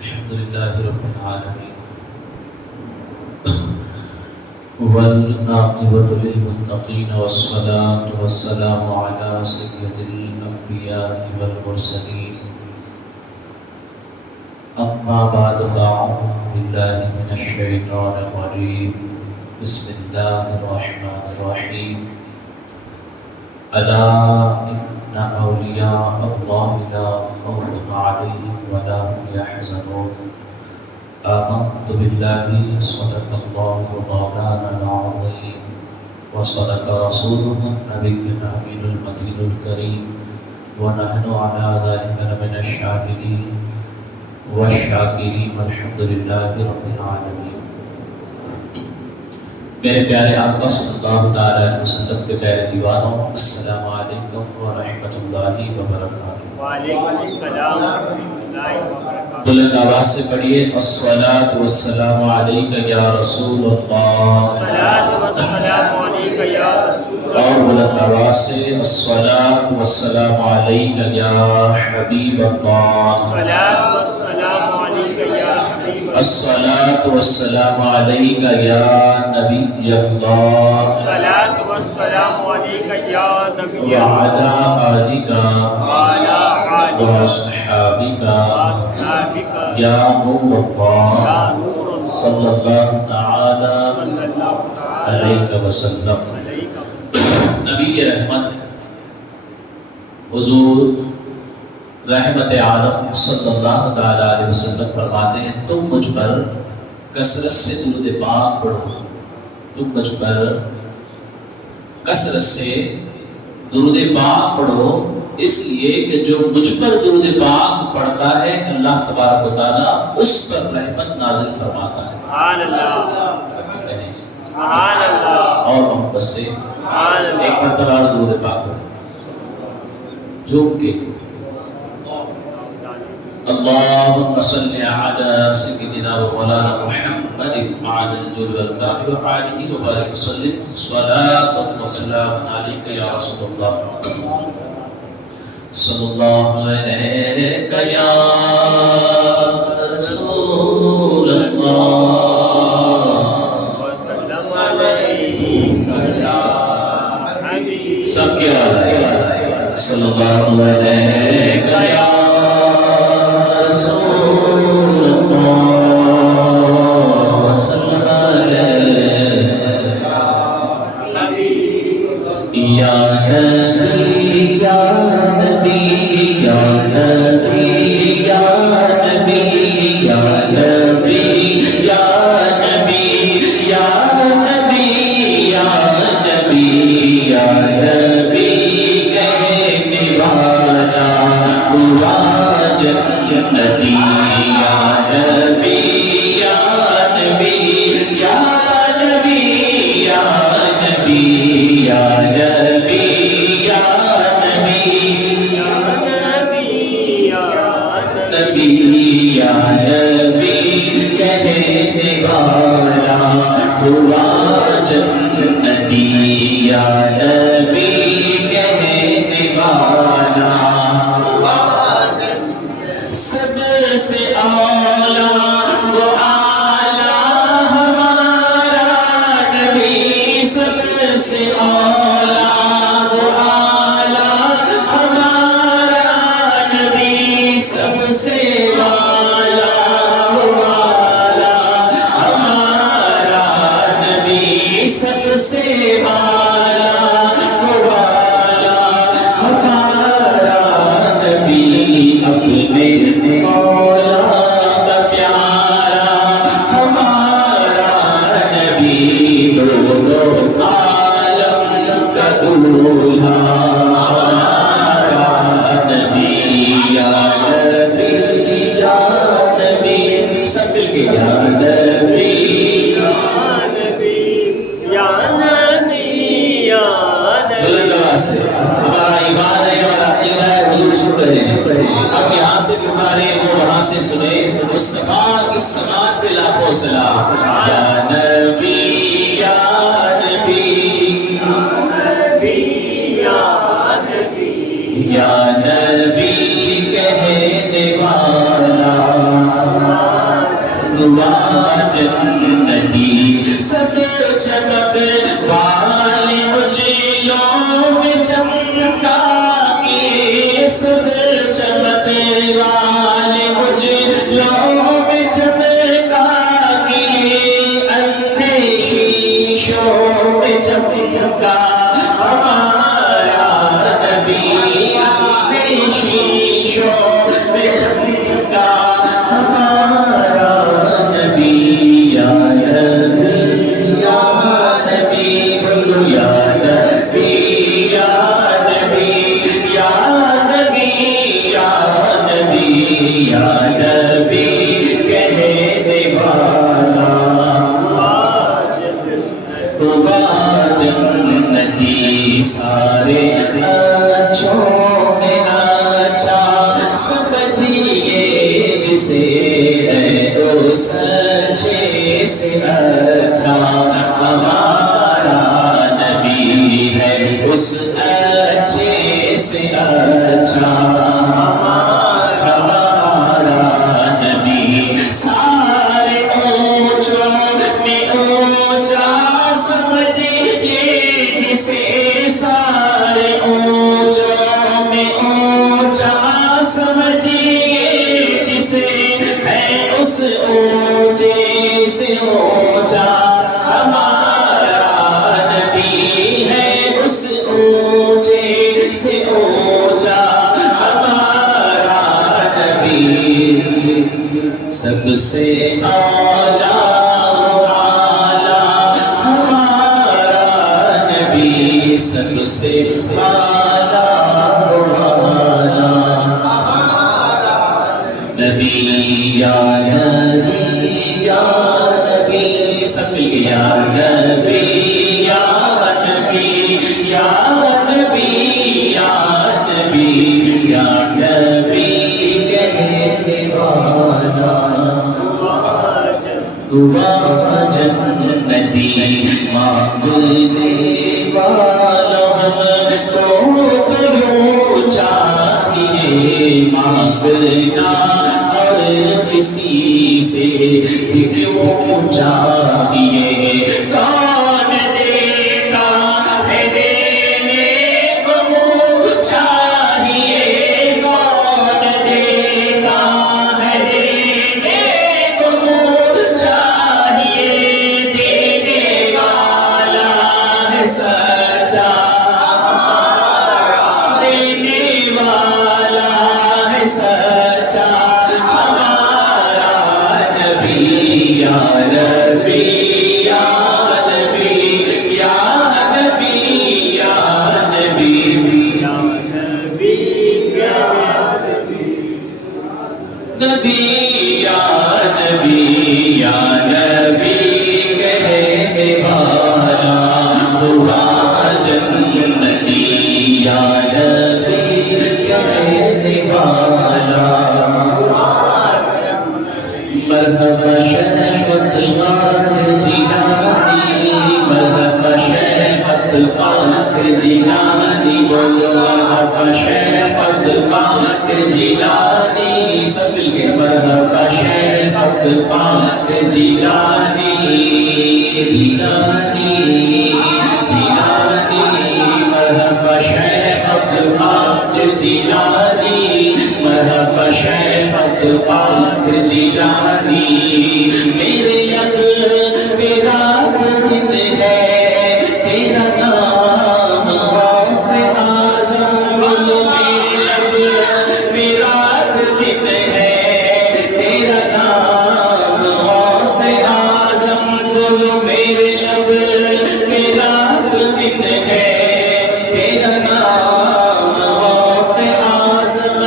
الحمد لله رب العالمين والعاقبة للمتقين والصلاة والسلام على سيد الأنبياء والمرسلين أما بعد فأعوذ بالله من الشيطان الرجيم بسم الله الرحمن الرحيم ألا إن أولياء الله لا خوف عليهم ولا هم يحزنون آمنت بالله صدق الله مولانا العظيم وصدق رسوله النبي الأمين المتين الكريم ونحن على ذلك لمن الشاهدين والشاكرين والحمد لله رب العالمين. میرے پیارے آقا صلی اللہ تعالی علیہ وسلم کے پیارے دیوانوں، السلام علیکم ورحمۃ اللہ وبرکاتہ. وعلیکم السلام ورحمۃ اللہ وبرکاتہ. بلند آواز سے پڑھیے الصلاۃ والسلام علیک یا رسول اللہ. الصلاۃ والسلام علیک یا رسول اللہ. اور بلند آواز سے الصلاۃ والسلام علیک یا حبیب اللہ. الصلاۃ والسلام علیک یا حبیب اللہ. الصلاۃ والسلام علیک یا نبی اللہ. الصلاۃ والسلام علیک یا نبی اللہ. وعلی آلک وعلی آلک واصحابک واصحابک یا نور یا اللہ نور اللہ صلی اللہ تعالی صلی اللہ تعالی علیہ وسلم. علیہ وسلم. نبی کی رحمت حضور رحمت عالم صلی اللہ تعالی علیہ وسلم فرماتے ہیں تم مجھ پر کثرت سے درود پاک پڑھو. تم مجھ پر کثرت سے درود پاک پڑھو، اس لیے کہ جو مجھ پر درود پاک پڑھتا ہے اللہ تبارک و تعالیٰ اس پر رحمت نازل فرماتا ہے. سبحان اللہ کہیں سبحان اللہ اور محبت سے سبحان ایک اللہ. مرتبہ درود پاک پڑھو جو کہ اللهم صل على سيدنا ومولانا محمد وعلى الجود والكرم وعلى وبارك وسلم صلاة وسلام عليك يا رسول الله صلى الله عليك يا رسول الله وسلم علیک یا حبیب. سب کی آواز آئے صلی اللہ علیہ یا رسول اللہ وسلم علیہ یا نبی یا نبی یا نبی یا نبی یا نبی یا نبی یا نبی یا نبی یا نبی کہنے والا ہوا جنتی یا نبی یا نبی یا نبی یا نبی یا نبی یا نبی نبی یا نبی کہنے والا ہوا جنتی یا نبی کہنے والا سب سے اعلیٰ وہ اعلیٰ ہمارا نبی. سب سے اعلیٰ وہ اعلیٰ ہمارا نبی. سب سے اعلیٰ وہ اعلیٰ ہمارا نبی. سب سے اعلیٰ وہ اعلیٰ ہمارا نبی. اپنے مولا کا پیارا ہمارا نبی. دونوں عالم کا دولہا ہمارا نبی. یا نبی یا نبی سب مل کے یا نبی یا نبی یا نبی یا نبی. بلند آواز سے ہمارا ایمان ہے، ہمارا عقیدہ ہے، حضور سن رہے ہیں. اب یہاں سے پکارے وہ وہاں سے سنے. مصطفیٰ کی سماعت پہ لاکھوں سلام. یا نبی یا نبی یا نبی کہنے والا جنتی سب چمک والے مجھلوں میں چمکا کے سب چمک والے مجھلوں میں چمکا کے اندھے شیشوں میں چمکا ہمارا نبی اندھے شیشوں میں چمکا ہمارا نبی یا نبی یا نبی بولو یا نبی یا نبی یا نبی یا نبی یا نبی کہنے والا جنتی سارے اچھوں میں اچھا سمجھیے جسے ہے اس اچھے سے اچھا ہمارا نبی ہے اس اچھے سے اچھا ہمارا نبی سارے اونچوں میں اونچا سمجھیے جسے سارے اونچوں میں اونچا سمجھیے جسے ہے اس اونچے سے اونچا ہمارا نبی ہے اس اونچے سے اونچا ہمارا نبی سب سے اعلیٰ سب سے اعلیٰ نبی یا نبی یا نبی سب مل کے یا نبی یا نبی یا نبی یا نبی یا نبی کہنے والا دعا جنتی مانگنے والا ہم کو کیوں چاہیے مانگنا اور کسی سے بھی کیوں چاہیے کون دیتا ہے دینے کو چاہیے کون دیتا ہے دینے کو چاہیے دینے والا ہے سچا دینے والا ہے سچا ہمارا نبی یا نبی یا نبی یا نبی یا نبی یا نبی یا نبی نبی یا نبی یا نبی کہنے والا ہوا جنتی یا نبی کہنے والا مرحبا شہبت القادر جیلانی مرحبا شہبت القادر جیلانی بولو مرحبا شہبت القادر جیلانی سب مل کے مرحبا شہبت القادر جیلانی جیلانی جیلانی مرحبا شہبت القادر جیلانی مرحبا شہبت القادر جیلانی میرے لب پہ رات دن ہے تیرا نام غوث اعظم بولو میرے لب پہ رات دن ہے تیرا نام غوث اعظم بولو میرے لب پہ رات دن ہے تیرا نام غوث اعظم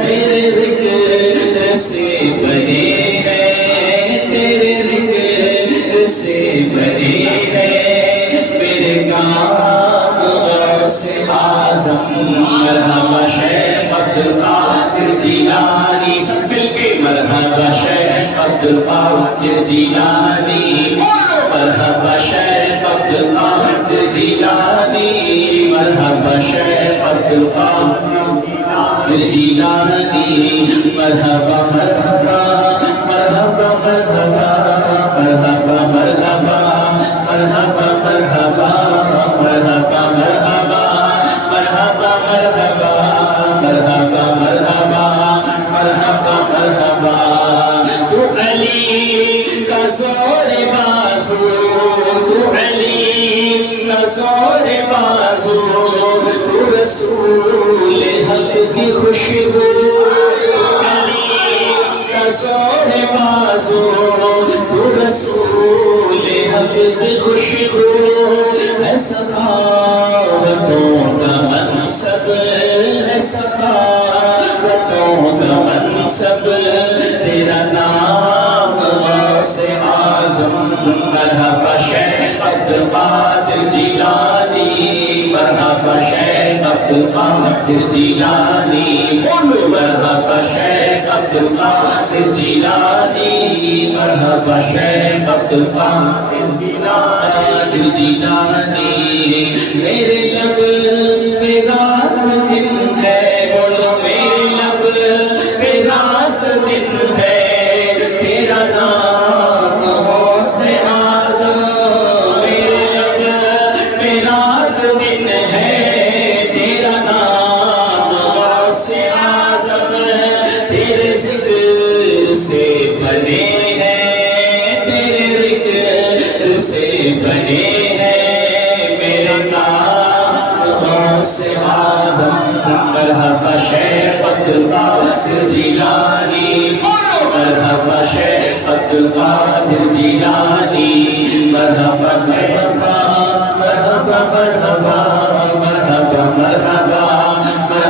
تیرے ذکر سے بنے ہیں تیرے ذکر سے بنے ہیں میرے کام غوث اعظم مرحبا شیخ عبد القادر جیلانی سب مل کے مرحبا شیخ عبد القادر جیلانی بولو مرحبا شیخ عبد القادر جیلانی مرحبا شیخ عبد القادر جیلانی مرحبا مرحبا مرحبا مرحبا زور بازو تو علی کا زور بازو تو رسول حق کی خوشبو علی کا زور بازو تو رسول حق کی خوشبو ہے سخاوتوں کا منصب ہے سخاوتوں کا منصب تیرا نام غوث اعظم مرحبا شیخ عبد القادر جیلانی مرحبا شیخ عبد القادر جیلانی بولو مرحبا شیخ عبد القادر جیلانی مرحبا شیخ عبد القادر جیلانی میرے لب پہ رات دن ہے بولو میرے لب پہ رات دن ہے تیرا نام غوث اعظم میرے لب پہ رات دن ہے تیرا نام غوث اعظم تیرے ذکر سے بنے ہیں تیرے ذکر سے بنے غوث اعظم مرحبا شیخ عبد القادر جیلانی مرحبا شیخ عبد القادر جیلانی مرحبا مرحبا مرحبا مرحبا مرحبا مرحبا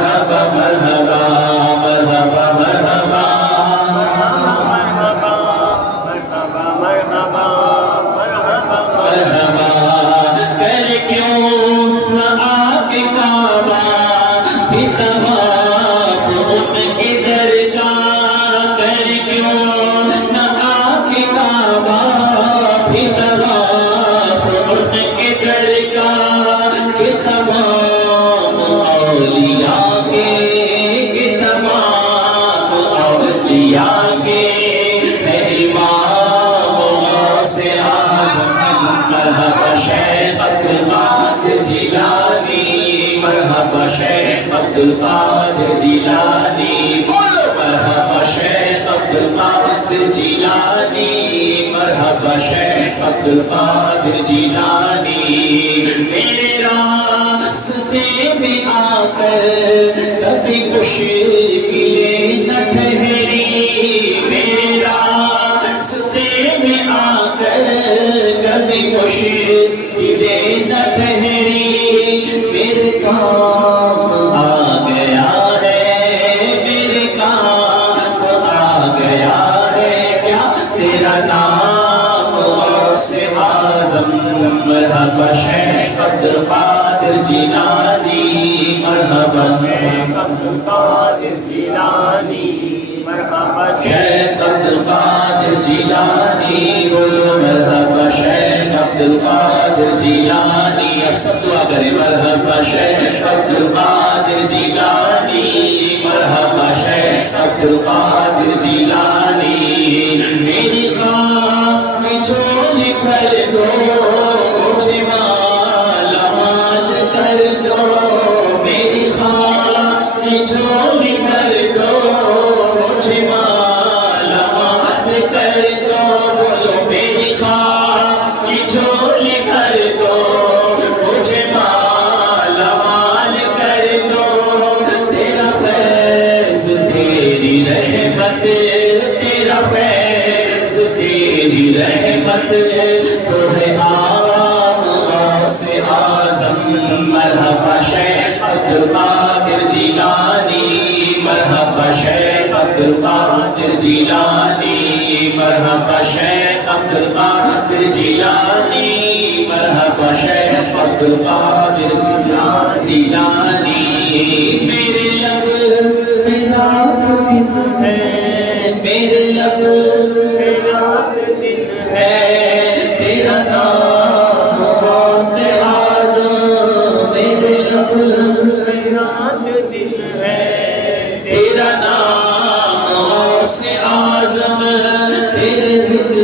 مرحبا مرحبا مرحبا مرحبا مرحبا شیخ عبد القادر جیلانی مرحبا شیخ عبد القادر جیلانی بولو مرحبا شیخ عبد القادر جیلانی مرحبا شیخ عبد القادر جیلانی میرا راستے میں آ کر کبھی مشکلیں نہ ٹھہری میرا راستے میں آ کر کبھی مشکلیں نہ ٹھہری میرے کام آ گیا ہے میرے کام آ گیا ہے کیا تیرا نام غوث اعظم مرحبا شیخ عبد القادر جیلانی مرحبا عبد القادر جیلانی مرحبا شیخ عبد القادر جیلانی بولو مرحبا شیخ عبد القادر جیلانی اب سب دعا کریں مرحبا شیخ عبد القادر جیلانی مرحبا شیخ عبد القادر جیلانی میری خواہش میں جھولی بھر دو مجھے مالا مال کر دو میری خواہش میں جھولی بھر دو مجھے مالا مال کر دو بولو میری خواہش میں جھولی بھر دو مجھے مالا مال کر دو تیرا فیض تیری رحمت تیرا فیض تیری رحمت تو ہے عوام غوث اعظم مرحبا شیخ عبد القادر جیلانی مرحبا شیخ عبد القادر جیلانی مرحبا شیخ عبد القادر جیلانی مرحبا شیخ عبد القادر جیلانی میرے لب پہ رات دن ہے میرے لب پہ رات دن ہے تیرا نام غوث اعظم میرے لب پہ رات دن ہے تیرا نام غوث اعظم تیرے ذکر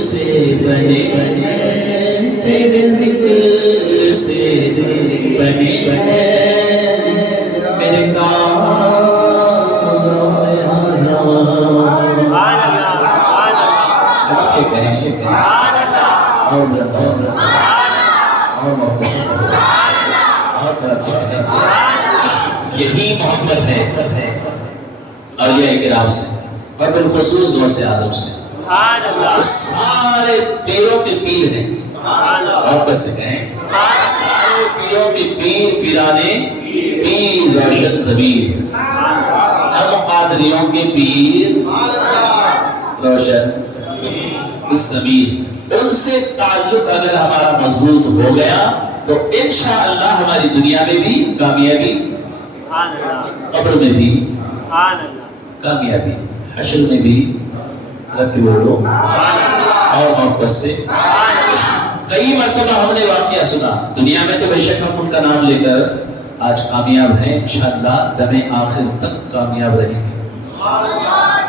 سے بنے تیرے ذکر سے بنے میرے کام غوث اعظم اور محبت سے اور ترقی کریں. یہی محبت ہے اولیاء کرام سے اور بالخصوص غوث اعظم سے. وہ سارے پیروں کے پیر ہیں. محبت سے کہیں سارے پیروں کے پیر پیرانے پیر روشن ضمیر. ہم قادریوں کے پیر روشن ضمیر. ان سے تعلق اگر ہمارا مضبوط ہو گیا تو انشاءاللہ ہماری دنیا میں بھی کامیابی, قبر میں بھی کامیابی, حشر میں بھی ترقی بولو اور محبت سے. کئی مرتبہ ہم نے واقعہ سنا دنیا میں, تو بے شک ہم ان کا نام لے کر آج کامیاب ہیں انشاءاللہ, دم آخر تک کامیاب رہیں گے.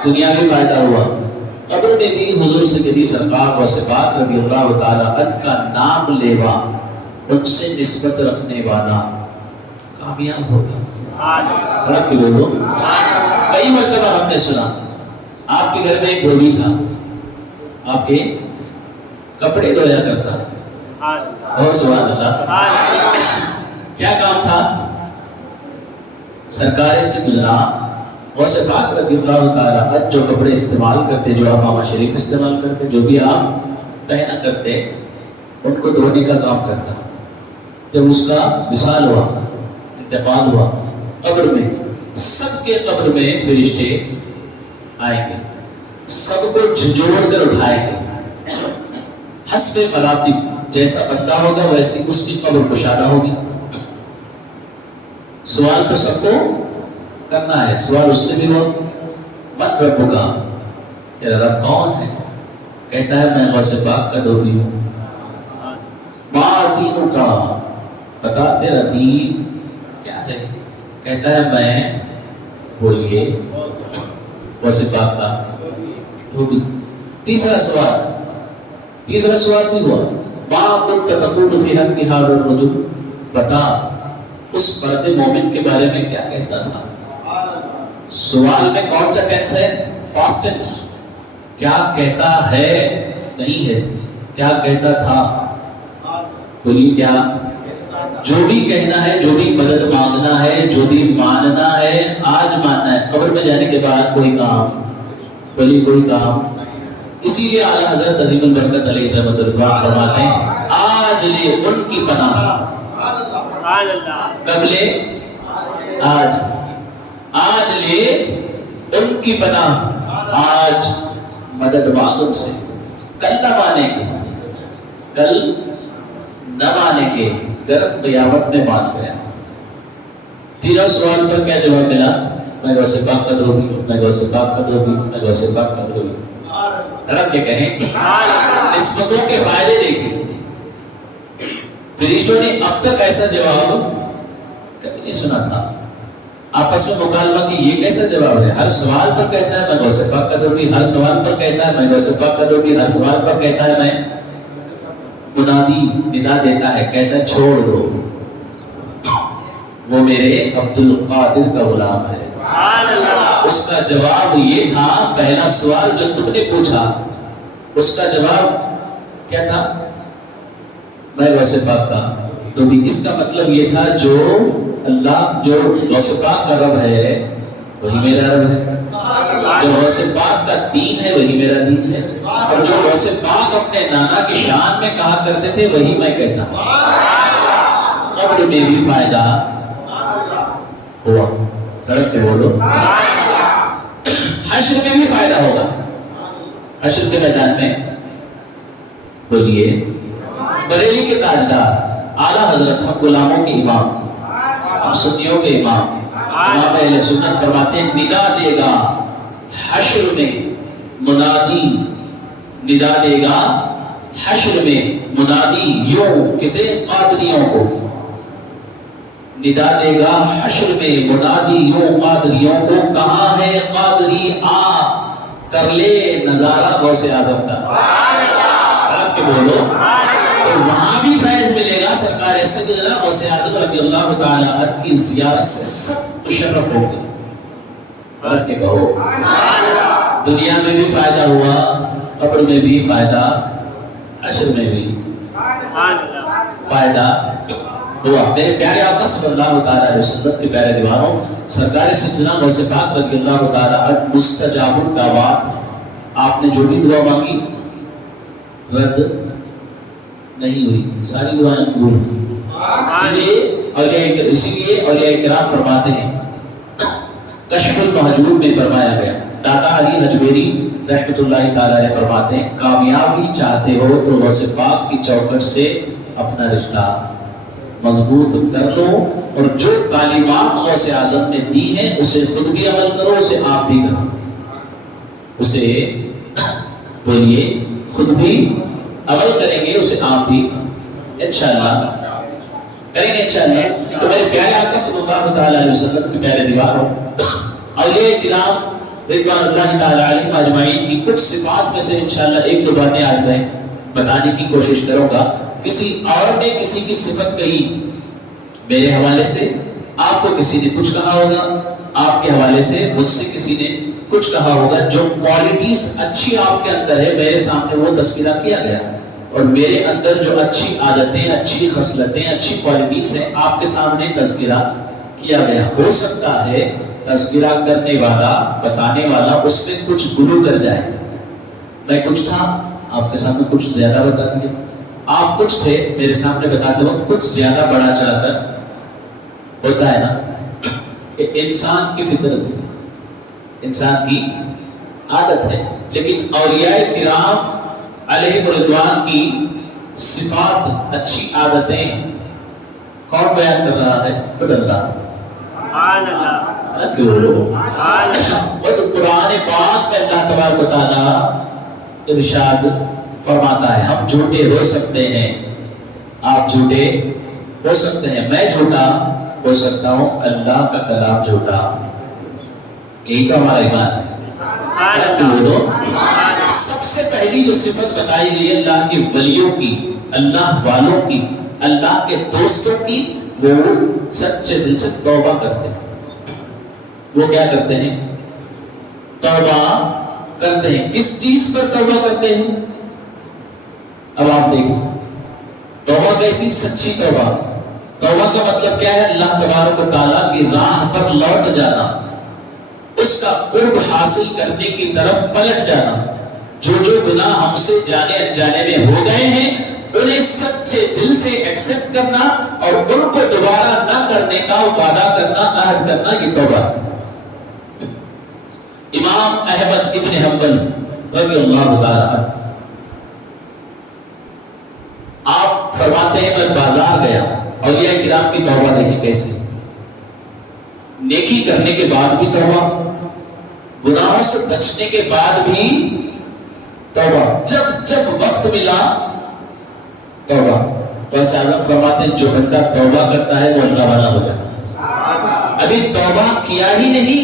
دنیا میں فائدہ ہوا, قبر میں بھی حضور سیدی سرکار غوث پاک رضی اللہ تعالیٰ عنہ کا نام لیوا, ان سے نسبت رکھنے والا کامیاب ہوگا. رکھ لو. کئی مرتبہ ہم نے سنا آپ کے گھر میں ایک دھوبی تھا, آپ کے کپڑے دھویا کرتا. اور سبحان اللہ, کیا کام تھا؟ سرکار سے گزرا غوث پاک رضی اللہ تعالیٰ عنہ جو کپڑے استعمال کرتے, جو امامہ شریف استعمال کرتے, جو بھی آپ پہنا کرتے, ان کو دھونے کا کام کرتا. جب اس کا وصال ہوا, انتقال ہوا, قبر میں سب کے قبر میں فرشتے آئیں گے, سب کو جھنجھوڑ کر اٹھائیں گے. حسب مراتب, جیسا بندہ ہوگا ویسی اس کی قبر کشادہ ہوگی. سوال تو سب کو کرنا ہے, سوال اس سے بھی ہو, من رب کا, تیرا رب کون ہے؟ کہتا ہے میں غوث پاک کا دھوبی ہوں. ما دینوں کا, بتا تیرا دین کیا ہے؟ کہتا ہے میں, بولیے, غوث پاک کا دھوبی. تیسرا سوال نہیں ہوا, ما كنت تقول في حق هذا الرجل, بتا اس مرد مومن کے بارے میں کیا کہتا تھا. سوال میں کون سا ٹینس ہے؟ Past tense. کیا کہتا ہے نہیں ہے, کیا کہتا تھا. بولیے کیا, جو بھی کہنا ہے, جو بھی مدد مانگنا ہے, جو بھی ماننا ہے, آج ماننا ہے. قبر میں جانے کے بعد کوئی کام, بولیے کوئی کام. اسی لیے اعلیٰ حضرت عظیم البرکت علیہ رحمۃ اللہ فرماتے ہیں آج لے ان کی پناہ. کب لے؟ آج لے ان کی پناہ, آج مدد مانگ ان سے. کل نہ مانے کے, کل نہ مانے کے, گرم قیامت میں مان گیا. تیرا سوال پر کیا جواب ملا؟ میں غوث پاک کا دھوبی ہوں, میں غوث پاک کا دھوبی ہوں, میں غوث پاک کا دھوبی ہوں. رب یہ کہیں نسبتوں کے فائدے دیکھیں. فرشتوں نے اب تک ایسا جواب کبھی نہیں سنا تھا. آپس میں مکالمہ کہ یہ کیسا جواب ہے. ہر سوال پر کہتا ہے میں غوث پاک کا دھوبی, ہر سوال پر کہتا ہے میں غوث پاک کا دھوبی, ہر سوال پر کہتا ہے میں. منادی ندا دیتا ہے, کہتا ہے چھوڑ دو, وہ میرے عبد القادر کا غلام ہے. اس کا جواب یہ تھا, پہلا سوال جو تم نے پوچھا اس کا جواب کیا تھا؟ میں غوث پاک کا. تو بھی اس کا مطلب یہ تھا جو اللہ, جو غوث پاک کا رب ہے وہی میرا رب ہے, جو غوث پاک کا دین ہے وہی میرا دین ہے, اور جو غوث پاک اپنے نانا کی شان میں کہا کرتے تھے وہی میں کہتا ہوں. قبر میں بھی فائدہ ہوا, طرف کے بولو. حشر میں بھی فائدہ ہوگا, حشر کے میدان میں. بولیے, بریلی کے تاجدار اعلیٰ حضرت, ہم غلاموں کے امام, ہم سنیوں کے امام, امام اہل سنت فرماتے ہیں ندا دے گا حشر میں منادی, ندا دے گا حشر میں منادی, یوں کسے؟ قادریوں کو. ندا دے گا حشر میں منادی یوں قادریوں کو, کہاں ہے قادری آ کر لے نظارہ غوث اعظم کا. آپ کے بولو, تو وہاں بھی فیض ملے گا. سرکار سیدنا غوث اعظم رضی اللہ تعالی عنہ کی زیارت سے سب مشرف ہوں گے. فرق کے کہو, دنیا میں بھی فائدہ ہوا, قبر میں بھی فائدہ, حشر میں بھی. فائدہ ہوا۔ میرے پیارے آقا صلی اللہ تعالیٰ علیہ وسلم کے پیارے دیوانوں، سرکار سیدنا غوث پاک رضی اللہ تعالیٰ عنہ مستجاب الدعوات، آپ نے جو بھی دعا مانگی رد نہیں ہوئی، ساری دعائیں قبول ہوئی۔ اسی لیے اولیاء کرام فرماتے ہیں، کشف المحجوب میں فرمایا گیا، داتا علی حجویری رحمۃ اللہ تعالیٰ علیہ فرماتے ہیں، کامیابی چاہتے ہو تو غوث پاک کی چوکٹ سے اپنا رشتہ مضبوط کر لو، اور جو تعلیمات غوث اعظم نے دی ہیں اسے خود بھی عمل کرو، اسے آپ بھی کرو، اسے بولیے خود بھی عمل کریں گے، اسے آپ بھی انشاءاللہ کریں گے انشاءاللہ۔ تو میرے پیارے آقا صلی اللہ تعالیٰ علیہ وسلم کے پیارے دیواروں، اولیاء کرام رضوان اللہ تعالیٰ علیہم اجمعین کی کچھ صفات میں سے انشاءاللہ ایک دو باتیں آج میں بتانے کی کوشش کروں گا۔ کسی اور نے کسی کی صفت کہی میرے حوالے سے، آپ کو کسی نے کچھ کہا ہوگا، آپ کے حوالے سے مجھ سے کسی نے کچھ کہا ہوگا، جو کوالٹیز اچھی آپ کے اندر ہے میرے سامنے وہ تذکرہ کیا گیا، اور میرے اندر جو اچھی عادتیں، اچھی خصلتیں، اچھی کوالٹیز ہیں آپ کے سامنے تذکرہ کیا گیا۔ ہو سکتا ہے تذکرہ کرنے والا، بتانے والا اس میں کچھ گرو کر جائے، میں کچھ تھا آپ کے سامنے کچھ زیادہ بتا دیا، آپ کچھ تھے میرے سامنے بتاتے وقت کچھ زیادہ بڑا چڑھا کر، ہوتا ہے نا کہ انسان کی فطرت ہے، انسان کی عادت ہے۔ لیکن اولیاء کرام علیہ رضوان کی صفات، اچھی عادتیں کون بیان کر رہا ہے؟ خود اللہ۔ اور قرآن پاک میں اللہ تبارک و تعالیٰ ارشاد فرماتا ہے، ہم جھوٹے ہو سکتے ہیں، آپ جھوٹے ہو سکتے ہیں، میں جھوٹا ہو سکتا ہوں، اللہ کا کلام جھوٹا، یہی تو ہمارا ایمان ہے۔ سب سے پہلی جو صفت بتائی گئی ہے اللہ کے ولیوں کی، اللہ والوں کی، اللہ کے دوستوں کی، وہ سچے دل سے توبہ کرتے ہیں۔ وہ کیا کرتے ہیں؟ توبہ کرتے ہیں۔ کس چیز پر توبہ کرتے ہیں؟ اب آپ دیکھیں، توبہ کیسی؟ سچی توبہ۔ توبہ کا مطلب کیا ہے؟ اللہ تبارک و تعالیٰ کی راہ پر لوٹ جانا، اس کا قرب حاصل کرنے کی طرف پلٹ جانا۔ جو گناہ ہم سے جانے انجانے میں ہو گئے ہیں انہیں سچے دل سے ایکسپٹ کرنا اور ان کو دوبارہ نہ کرنے کا وعدہ کرنا، عہد کرنا، یہ توبہ۔ امام احمد ابن حنبل رضی اللہ تعالیٰ عنہ آپ فرماتے ہیں، میں بازار گیا، اولیاء کرام کی توبہ دیکھیں کیسے، نیکی کرنے کے بعد بھی توبہ، گناہوں سے بچنے کے بعد بھی توبہ، جب وقت ملا توبہ۔ غوث اعظم فرماتے ہیں جو بندہ توبہ کرتا ہے وہ اللہ والا ہو جاتا ہے۔ ابھی توبہ کیا ہی نہیں،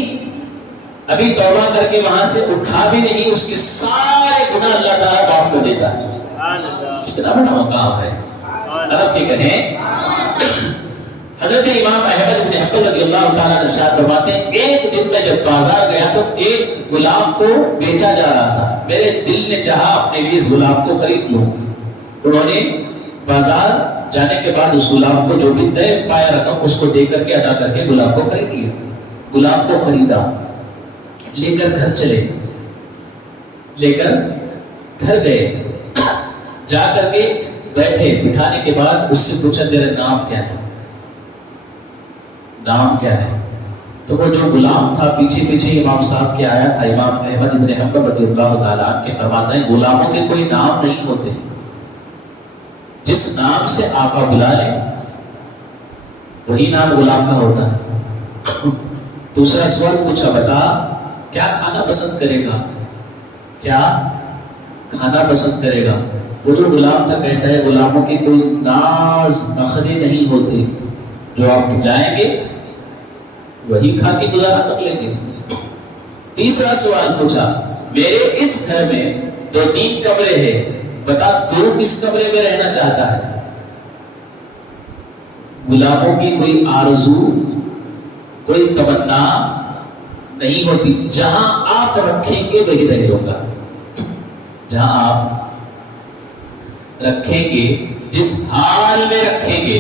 ابھی توبہ کر کے وہاں سے اٹھا بھی نہیں، اس کے سارے گناہ اللہ تعالیٰ معاف کر دیتا ہے۔ کتنا بڑا مقام ہے۔ اب کیا کہیں، حضرت امام احمد بن حنبل رضی اللہ تعالیٰ ارشاد فرماتے ہیں، ایک دن میں جب بازار گیا تو ایک غلام کو بیچا جا رہا تھا، میرے دل نے چاہا اپنے لیے اس غلام کو خرید لوں۔ انہوں نے بازار جانے کے بعد اس غلام کو جو بھی طے پایا رقم اس کو دے کر کے ادا کر کے غلام کو خرید لیا۔ غلام کو خریدا، لے کر گھر چلے، لے کر گھر گئے، جا کر کے بیٹھے، بٹھانے کے بعد اس سے پوچھا تیرا نام کیا ہے؟ نام کیا ہے؟ تو وہ جو غلام تھا پیچھے پیچھے امام صاحب کے آیا تھا، امام احمد ابن حنبل رضی اللہ تعالیٰ عنہ کے فرماتے ہیں غلاموں کے کوئی نام نہیں ہوتے، جس نام سے آقا بلا لے وہی نام غلام کا ہوتا ہے۔ دوسرا سوال پوچھا، بتا کیا کھانا پسند کرے گا؟ کیا کھانا پسند کرے گا؟ وہ جو غلام تھا کہتا ہے غلاموں کے کوئی ناز نخرے نہیں ہوتے، جو آپ کھلائیں گے وہی کھا کے گزارا کر لیں گے۔ تیسرا سوال پوچھا، میرے اس گھر میں 2-3 کمرے ہیں، بتا تو کس کمرے میں رہنا چاہتا ہے؟ غلاموں کی کوئی آرزو، کوئی تمنا نہیں ہوتی، جہاں آپ رکھیں گے وہی رہ لوں گا، جہاں آپ رکھیں گے جس حال میں رکھیں گے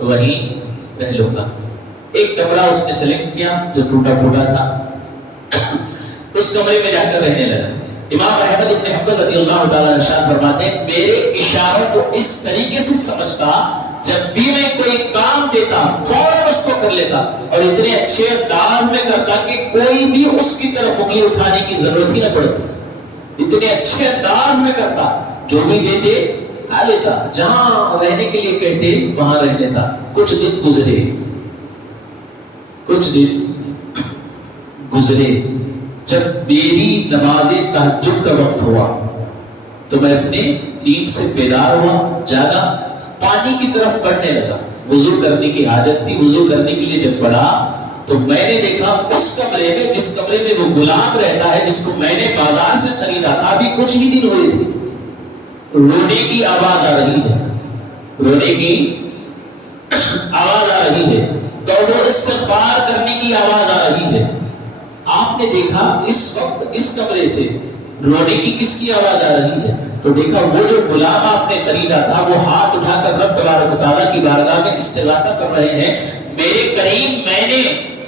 وہیں رہ لوں گا. ایک کمرہ اس نے سلیکٹ کیا جو ٹوٹا پھوٹا تھا، اس کمرے میں جا کر رہنے لگا. امام احمد بن حنبل رضی اللہ تعالیٰ ارشاد فرماتے ہیں میرے اشاروں کو اس طریقے سے سمجھتا، جب بھی میں کوئی کام دیتا فوراً اس کو کر لیتا، اور اتنے اچھے انداز میں کرتا کہ کوئی بھی اس کی طرف انگلی اٹھانے کی ضرورت ہی نہ پڑتی. اتنے اچھے انداز میں کرتا، جو بھی دیتے کھا لیتا، جہاں رہنے کے لیے کہتے وہاں رہ لیتا. کچھ دن گزرے جب میری نماز تہجد کا وقت ہوا تو میں اپنے نیند سے بیدار ہوا، جاگا، پانی کی طرف بڑھنے لگا. وضو کرنے کی حاجت تھی، وضو کرنے کے لیے جب بڑھا تو میں نے دیکھا اس کمرے میں، جس کمرے میں وہ غلام رہتا ہے جس کو میں نے بازار سے خریدا تھا، ابھی کچھ ہی دن ہوئے تھے، رونے کی آواز آ رہی ہے، رونے کی آواز آ رہی ہے، توبہ استغفار کرنے کی آواز آ رہی ہے. آپ نے دیکھا اس وقت اس کمرے سے رونے کی کس کی آواز آ رہی ہے؟ تو دیکھا وہ جو غلام آپ نے خریدا تھا وہ ہاتھ اٹھا کر رب تبارک و تعالیٰ کی بارگاہ میں استغاثہ کر رہے ہیں. میرے کریم میں نے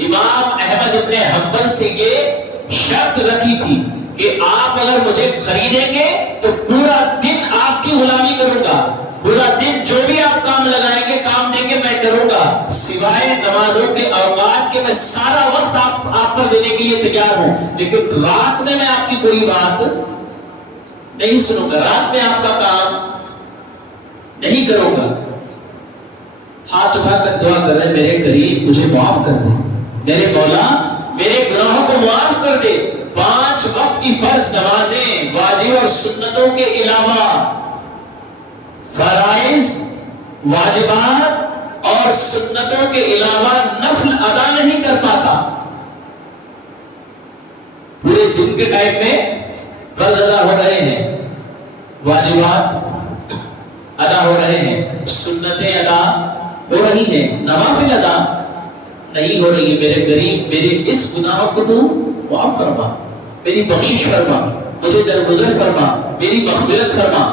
امام احمد ابن حنبل سے یہ شرط رکھی تھی کہ آپ اگر مجھے خریدیں گے تو پورا دن آپ کی غلامی کروں گا، پورا دن جو بھی آپ کام لگائیں گے، کام دیں گے، میں کروں گا، سوائے نمازوں کے اوقات کے میں سارا وقت آپ پر دینے کے لیے تیار ہوں، لیکن رات میں میں آپ کی کوئی بات نہیں سنوں گا، رات میں آپ کا کام نہیں کروں گا. ہاتھ اٹھا کر دعا کر رہے میرے کریم مجھے معاف کر دے، میرے مولا میرے گناہوں کو معاف کر دے. 5 وقت کی فرض نمازیں واجب اور سنتوں کے علاوہ فرائض، واجبات اور سنتوں کے علاوہ نفل ادا نہیں کر پاتا. پورے دن کے ٹائم میں فرض ادا ہو رہے ہیں، واجبات ادا ہو رہے ہیں، سنتیں ادا ہو رہی ہیں، نوافل ادا نہیں ہو رہی ہے. میرے کریم میرے اس گناہوں کو تو معاف فرما، میری بخشش فرما، مجھے درگزر فرما، میری مغفرت فرما.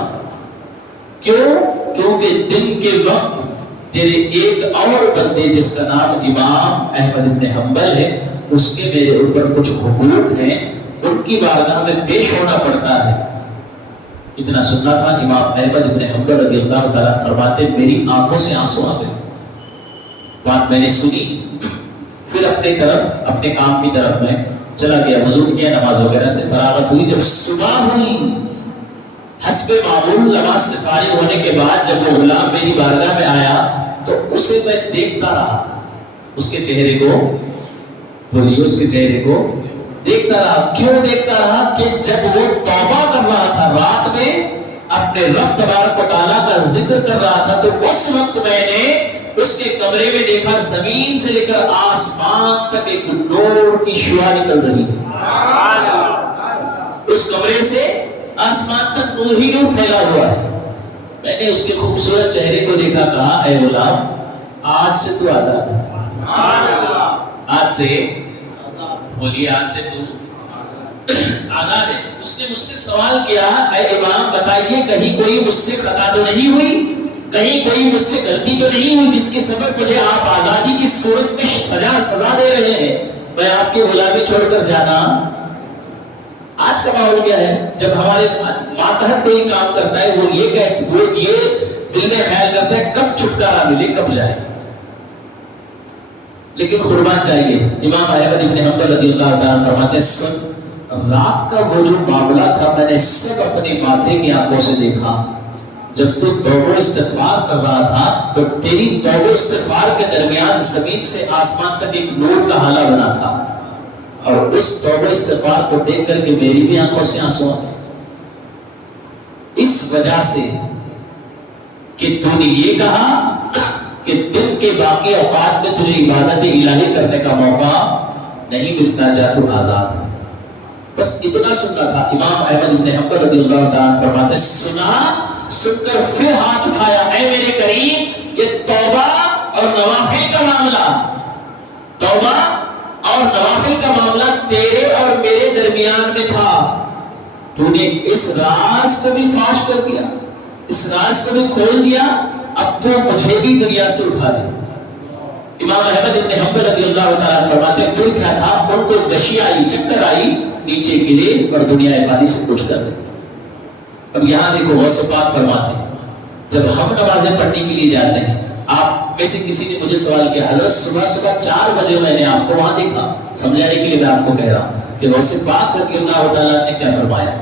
کیوں؟ کیونکہ دن کے وقت تیرے ایک اور بندے جس کا نام امام احمد ابن حنبل ہے، اس کے میرے اوپر کچھ حقوق ہیں، ان کی بارگاہ میں پیش ہونا پڑتا ہے. اتنا سننا تھا. امام احمد ابن حنبل رضی اللہ تعالیٰ فرماتے میری آنکھوں سے آنسو آ گئے. بات میں نے سنی، پھر اپنے کام کی طرف میں چلا گیا، وضو کیا، نماز وغیرہ سے فراغت ہوئی. جب صبح ہوئی حسب معمول نماز سے فارغ ہونے کے بعد جب وہ غلام میری بارگاہ میں آیا تو اسے میں دیکھتا رہا، اس کے چہرے کو بولیے، اس کے چہرے کو دیکھتا رہا. کیوں دیکھتا رہا؟ کہ جب وہ توبہ کر رہا تھا رات میں، اپنے رب تبارک و تعالیٰ کا ذکر کر رہا تھا، تو اس وقت میں نے اس کے کمرے میں دیکھا زمین سے لے کر آسمان تک ایک نور کی شعاع نکل رہی ہے. اس کمرے سے آسمان تک نور ہی نور پھیلا ہوا ہے. میں نے اس کے خوبصورت چہرے کو دیکھا، کہا اے غلام آج سے تو آزاد ہے. آج سے بولیے، آج سے تو آزاد ہے. اس نے مجھ سے سوال کیا اے امام بتائیے کہیں کوئی مجھ سے خطا تو نہیں ہوئی، کہیں کوئی مجھ سے غلطی تو نہیں ہوئی جس کے سبب مجھے آپ آزادی کی صورت میں سزا دے رہے ہیں، میں آپ کی غلامی چھوڑ کر جانا. آج کا ماحول کیا ہے؟ جب ہمارے ماتحت کوئی کام کرتا ہے وہ یہ دل میں خیال کرتا ہے کب چھٹکارا ملے، کب جائے. لیکن قربان چاہیے امام احمد ابن حنبل رضی اللہ تعالیٰ فرماتے ہیں رات کا وہ جو معاملہ تھا میں نے سب اپنی ماتھے کی آنکھوں سے دیکھا. جب تو توبہ استغفار کر رہا تھا تو تیری توبہ استغفار کے درمیان زمین سے آسمان تک ایک نور کا حالہ بنا تھا، اور اس توبہ استغفار کو دیکھ کر کے میری بھی آنکھوں سے آنسو آئے. اس وجہ سے کہ تو نے یہ کہا کہ دن کے باقی اوقات میں تجھے عبادت الہی کرنے کا موقع نہیں ملتا، جا تو آزاد. بس اتنا سننا تھا. امام احمد بن حنبل رضی اللہ تعالیٰ فرماتے سن کر پھر ہاتھ اٹھایا، اے میرے کریم یہ توبہ اور نوافل کا معاملہ، توبہ اور نوافل کا معاملہ تیرے اور میرے درمیان میں تھا. تو نے اس راز کو بھی فاش کر دیا، اس اس راز کو بھی کھول دیا، اب تو مجھے بھی دنیا سے اٹھا دے۔ امام احمد ابن حنبل رضی اللہ تعالیٰ فرماتے ہیں پھر کیا تھا، ان کو غشی آئی، چکر آئی، نیچے گرے اور دنیا فانی سے کچھ کر دے۔ اب یہاں دیکھو غوث پاک فرماتے ہیں جب ہم نمازیں پڑھنے کے لیے جاتے ہیں، آپ میں سے کسی نے مجھے سوال کیا حضرت صبح 4 بجے میں نے آپ کو وہاں دیکھا، سمجھانے کے لیے میں آپ کو کہہ رہا ہوں کہ غوث پاک رضی اللہ تعالیٰ نے کیا فرمایا،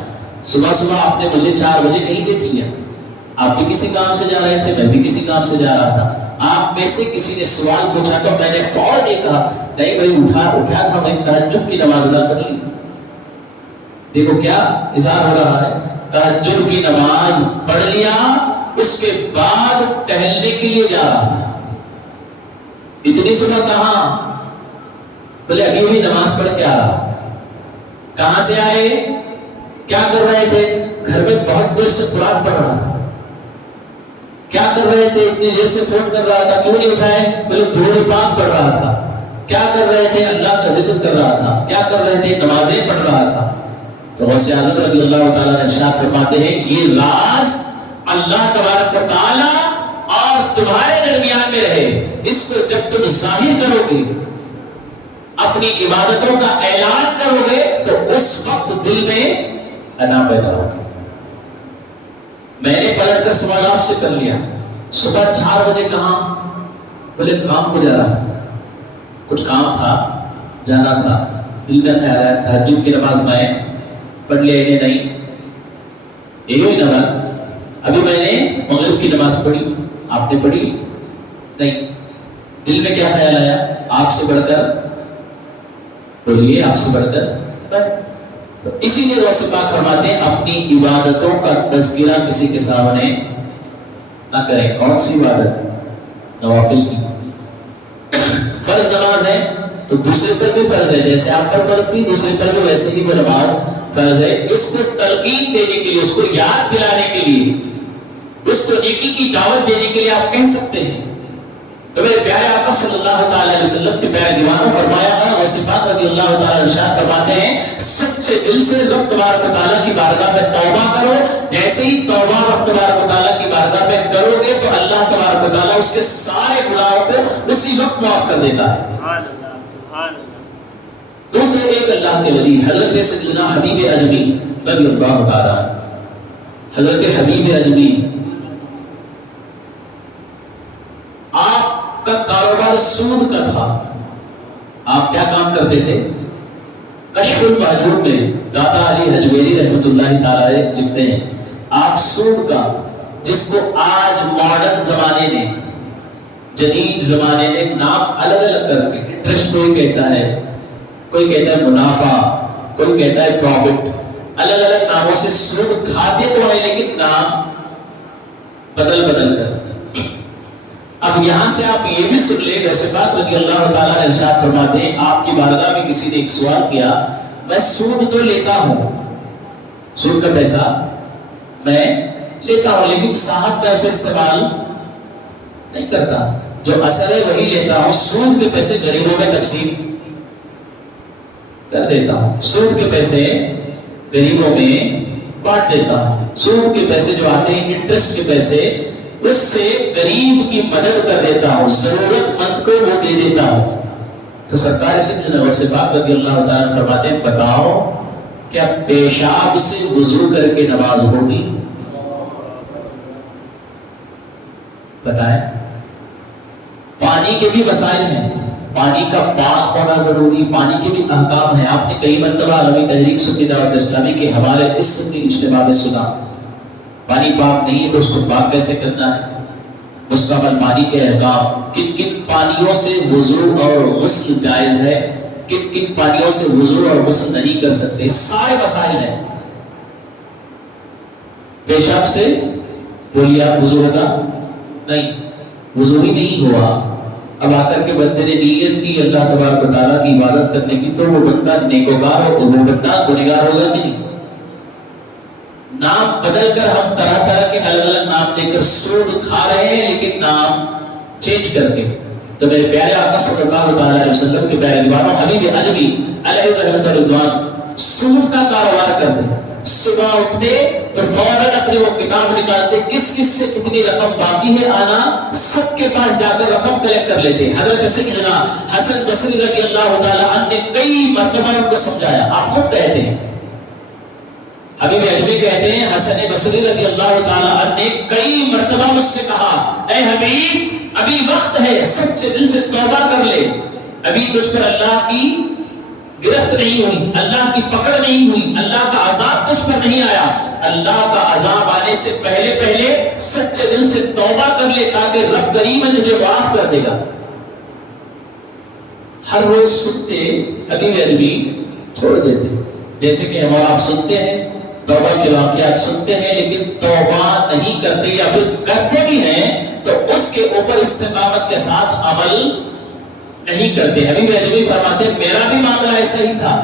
صبح آپ نے مجھے 4 بجے نہیں دیکھ لیا، آپ بھی کسی کام سے جا رہے تھے، میں بھی کسی کام سے جا رہا تھا، آپ میں سے کسی نے سوال پوچھا تو میں نے فوراً یہ کہا نہیں بھائی اٹھا تھا میں تہجد کی نماز ادا کر لی۔ دیکھو کیا اظہار ہو رہا ہے، تہجد کی نماز پڑھ لیا، اس کے بعد ٹہلنے کے لیے جا رہا تھا۔ اتنی صبح کہاں، بولے ابھی بھی نماز پڑھ کے آ رہا۔ کہاں سے آئے، کیا کر رہے تھے، گھر میں بہت دیر سے قرآن پڑھ رہا تھا۔ کیا کر رہے تھے، اتنی دیر سے فون کر رہا تھا، کیوں نہیں اٹھائے، بولے درود پاک پڑھ رہا تھا۔ کیا کر رہے تھے، اللہ کا ذکر کر رہا تھا۔ کیا کر رہے تھے، نمازیں پڑھ رہا تھا۔ تو غوث اعظم رضی اللہ تعالیٰ نے ارشاد فرماتے ہیں یہ راز اللہ تبارک و تعالیٰ اور تمہارے درمیان میں رہے، اس کو جب تم ظاہر کرو گے، اپنی عبادتوں کا اعلان کرو گے تو اس وقت دل میں انا پیدا ہوگی۔ میں نے پلٹ کر سوال آپ سے کر لیا، صبح 4 بجے کہاں، بولے کام کو جا رہا ہے، کچھ کام تھا، جانا تھا، دل میں خیال ہے تہجد کی نماز میں پڑھ لیا انہیں نہیں، یہی ہوئی نا بات۔ ابھی میں نے مغرب کی نماز پڑھی، آپ نے پڑھی نہیں، دل میں کیا خیال آیا، آپ سے بڑھ کر بولیے، آپ سے بڑھ کر۔ تو اسی لیے غوث پاک فرماتے ہیں اپنی عبادتوں کا تذکرہ کسی کے سامنے نہ کریں۔ کون سی عبادت، نوافل کی، فرض نماز ہے تو دوسرے پر بھی فرض ہے، جیسے آپ پر فرض تھی دوسرے پر بھی ویسے ہی وہ نماز فرض ہے۔ اس کو تلقین دینے کے لیے، اس کو یاد دلانے کے لیے، اس کو نیکی کی دعوت دینے کے لیے آپ کہہ سکتے ہیں۔ تو میرے پیارے آقا صلی اللہ تعالی علیہ وسلم کے پیارے دیوانوں فرمایا ہے، غوث پاک رضی اللہ تعالی ارشاد فرماتے ہیں سچے دل سے رب تبارک و تعالیٰ کی بارگاہ میں توبہ کرو، جیسے ہی توبہ رب تبارک و تعالیٰ کی بارگاہ میں کرو گے تو اللہ تبارک و تعالیٰ اس کے سارے گناہوں کو اسی وقت معاف کر دیتا ہے۔ دوسرے ایک اللہ کے ولی حضرت سیدنا حبیب عجمی رضی اللہ تعالیٰ، حضرت حبیب عجمی، آپ کا کاروبار سود کا تھا۔ آپ کیا کام کرتے تھے، کشف المحجوب میں داتا علی حجویری رحمۃ اللہ تعالی لکھتے ہیں آپ سود کا، جس کو آج ماڈرن زمانے نے، جدید زمانے نے نام الگ الگ کر کے، انٹرسٹ کوئی کہتا ہے، کوئی کہتا ہے منافع، کوئی کہتا ہے پروفٹ، الگ الگ ناموں سے سود کھاتے تو ہیں لیکن نام بدل بدل کر۔ اب یہاں سے آپ یہ بھی سن لیں، غوث پاک رضی اللہ تعالیٰ نے ارشاد فرماتے ہیں آپ کی بارگاہ میں کسی نے ایک سوال کیا، میں سود تو لیتا ہوں، سود کا پیسہ میں لیتا ہوں لیکن صاحب کا اسے استعمال نہیں کرتا، جو اثر ہے وہی لیتا ہوں، سود کے پیسے غریبوں میں تقسیم کر دیتا ہوں، سود کے پیسے غریبوں میں بانٹ دیتا ہوں، سود کے پیسے جو آتے ہیں انٹرسٹ کے پیسے اس سے غریب کی مدد کر دیتا ہوں، ضرورت مند کو وہ دے دیتا ہوں۔ تو سرکار غوث پاک رضی اللہ تعالیٰ فرماتے ہیں بتاؤ کیا پیشاب سے وضو کر کے نماز ہوگی؟ بتائیں، پانی کے بھی مسائل ہیں، پانی کا پاک ہونا ضروری، پانی کے بھی احکام ہیں۔ آپ نے کئی مرتبہ عالمی تحریک سنی دعوت اسلامی کے ہمارے اس سنی اجتماع میں سنا پانی پاک نہیں ہے تو اس کو پاک کیسے کرنا ہے، مستقبل پانی کے احکام، کن کن پانیوں سے وضو اور غسل جائز ہے، کن کن پانیوں سے وضو اور غسل نہیں کر سکتے، سارے مسائل ہیں۔ پیشاب سے بولیے آپ وضو ہوگا نہیں، وضو ہی نہیں ہوا، اب آ کر کے بندے نے نیت کی اللہ تبارک و تعالیٰ کی عبادت کرنے کی تو وہ بندہ نیکوکار ہو، وہ بندہ گنہگار ہوگا کہ نہیں؟ نام بدل کر ہم طرح طرح کے الگ الگ نام دے کر سود کھا رہے ہیں لیکن نام چینج کر کے۔ تو میرے پیارے آقا صلی اللہ تعالی علیہ وسلم کے پیارے دیوانوں حبیب عجمی علیہ رحمت رضوان سود کا کاروبار کرتے ہیں، صبح اٹھتے تو فوراً اپنی وہ کتاب نکالتے، کس کس سے کتنی رقم باقی ہے آنا، سب کے پاس جا کر رقم کلیکٹ کر لیتے۔ حضرت سیدنا حسن بصری رضی اللہ تعالی عنہ نے کئی مرتبہ ان کو سمجھایا۔ آپ خود کہتے ہیں، حبیب اجمی کہتے ہیں، حسن بصری رضی اللہ تعالی عنہ نے کئی مرتبہ مجھ سے کہا، اے حبیب ابھی وقت ہے، سچے دل سے توبہ کر لے، ابھی تجھ پر اللہ کی گرفت نہیں ہوئی، اللہ کی پکڑ نہیں ہوئی، اللہ کا عذاب تجھ پر نہیں آیا، اللہ کا عذاب آنے سے پہلے پہلے سچے دل سے توبہ کر لے تاکہ رب کریم تجھے معاف کر دے گا۔ ہر روز سنتے حبیب اجمی چھوڑ دیتے، جیسے کہ ہم اور آپ سنتے ہیں توبہ کے واقعات سنتے ہیں، لیکن توبہ نہیں کرتے یا پھر کرتے بھی ہیں تو اس کے اوپر استقامت کے ساتھ عمل نہیں کرتے۔ حبیب اجمی فرماتے ہیں میرا بھی معاملہ ایسا ہی تھا۔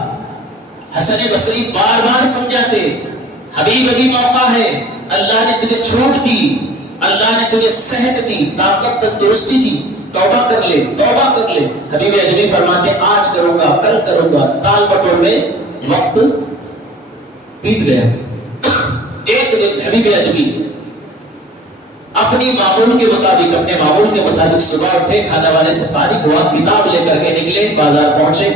حسن بصری بار بار سمجھاتے، حبیب ابھی موقع ہے، اللہ نے تجھے چھوٹ دی، اللہ نے تجھے صحت دی، طاقت تندرستی دی، توبہ کر لے، توبہ کر لے۔ حبیب اجمی فرماتے آج کروں گا، کل کروں گا، تال بٹور میں وقت بیت گیا۔ ایک دن حبیب اجمی اپنی معمول کے مطابق صبح اٹھے، کھانا وانے سے فارغ ہوا، کتاب لے کر کے نکلے، بازار پہنچے،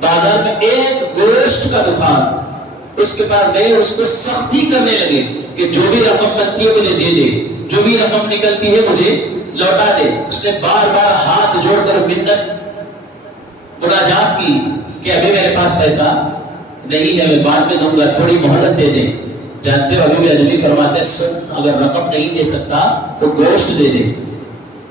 بازار میں ایک گوشت کا دکان، اس کے پاس گئے، اس کو سختی کرنے لگے کہ جو بھی رقم بنتی ہے مجھے دے دے، جو بھی رقم نکلتی ہے مجھے لوٹا دے۔ اس نے بار بار ہاتھ جوڑ کر منت مناجات کی کہ ابھی میرے پاس پیسہ نہیں ہے، میں بعد میں دوں گا، تھوڑی مہلت دے دیں۔ جانتے ہو حبیب اجمی فرماتے ہیں سن، اگر رقم نہیں دے سکتا تو گوشت دے دے،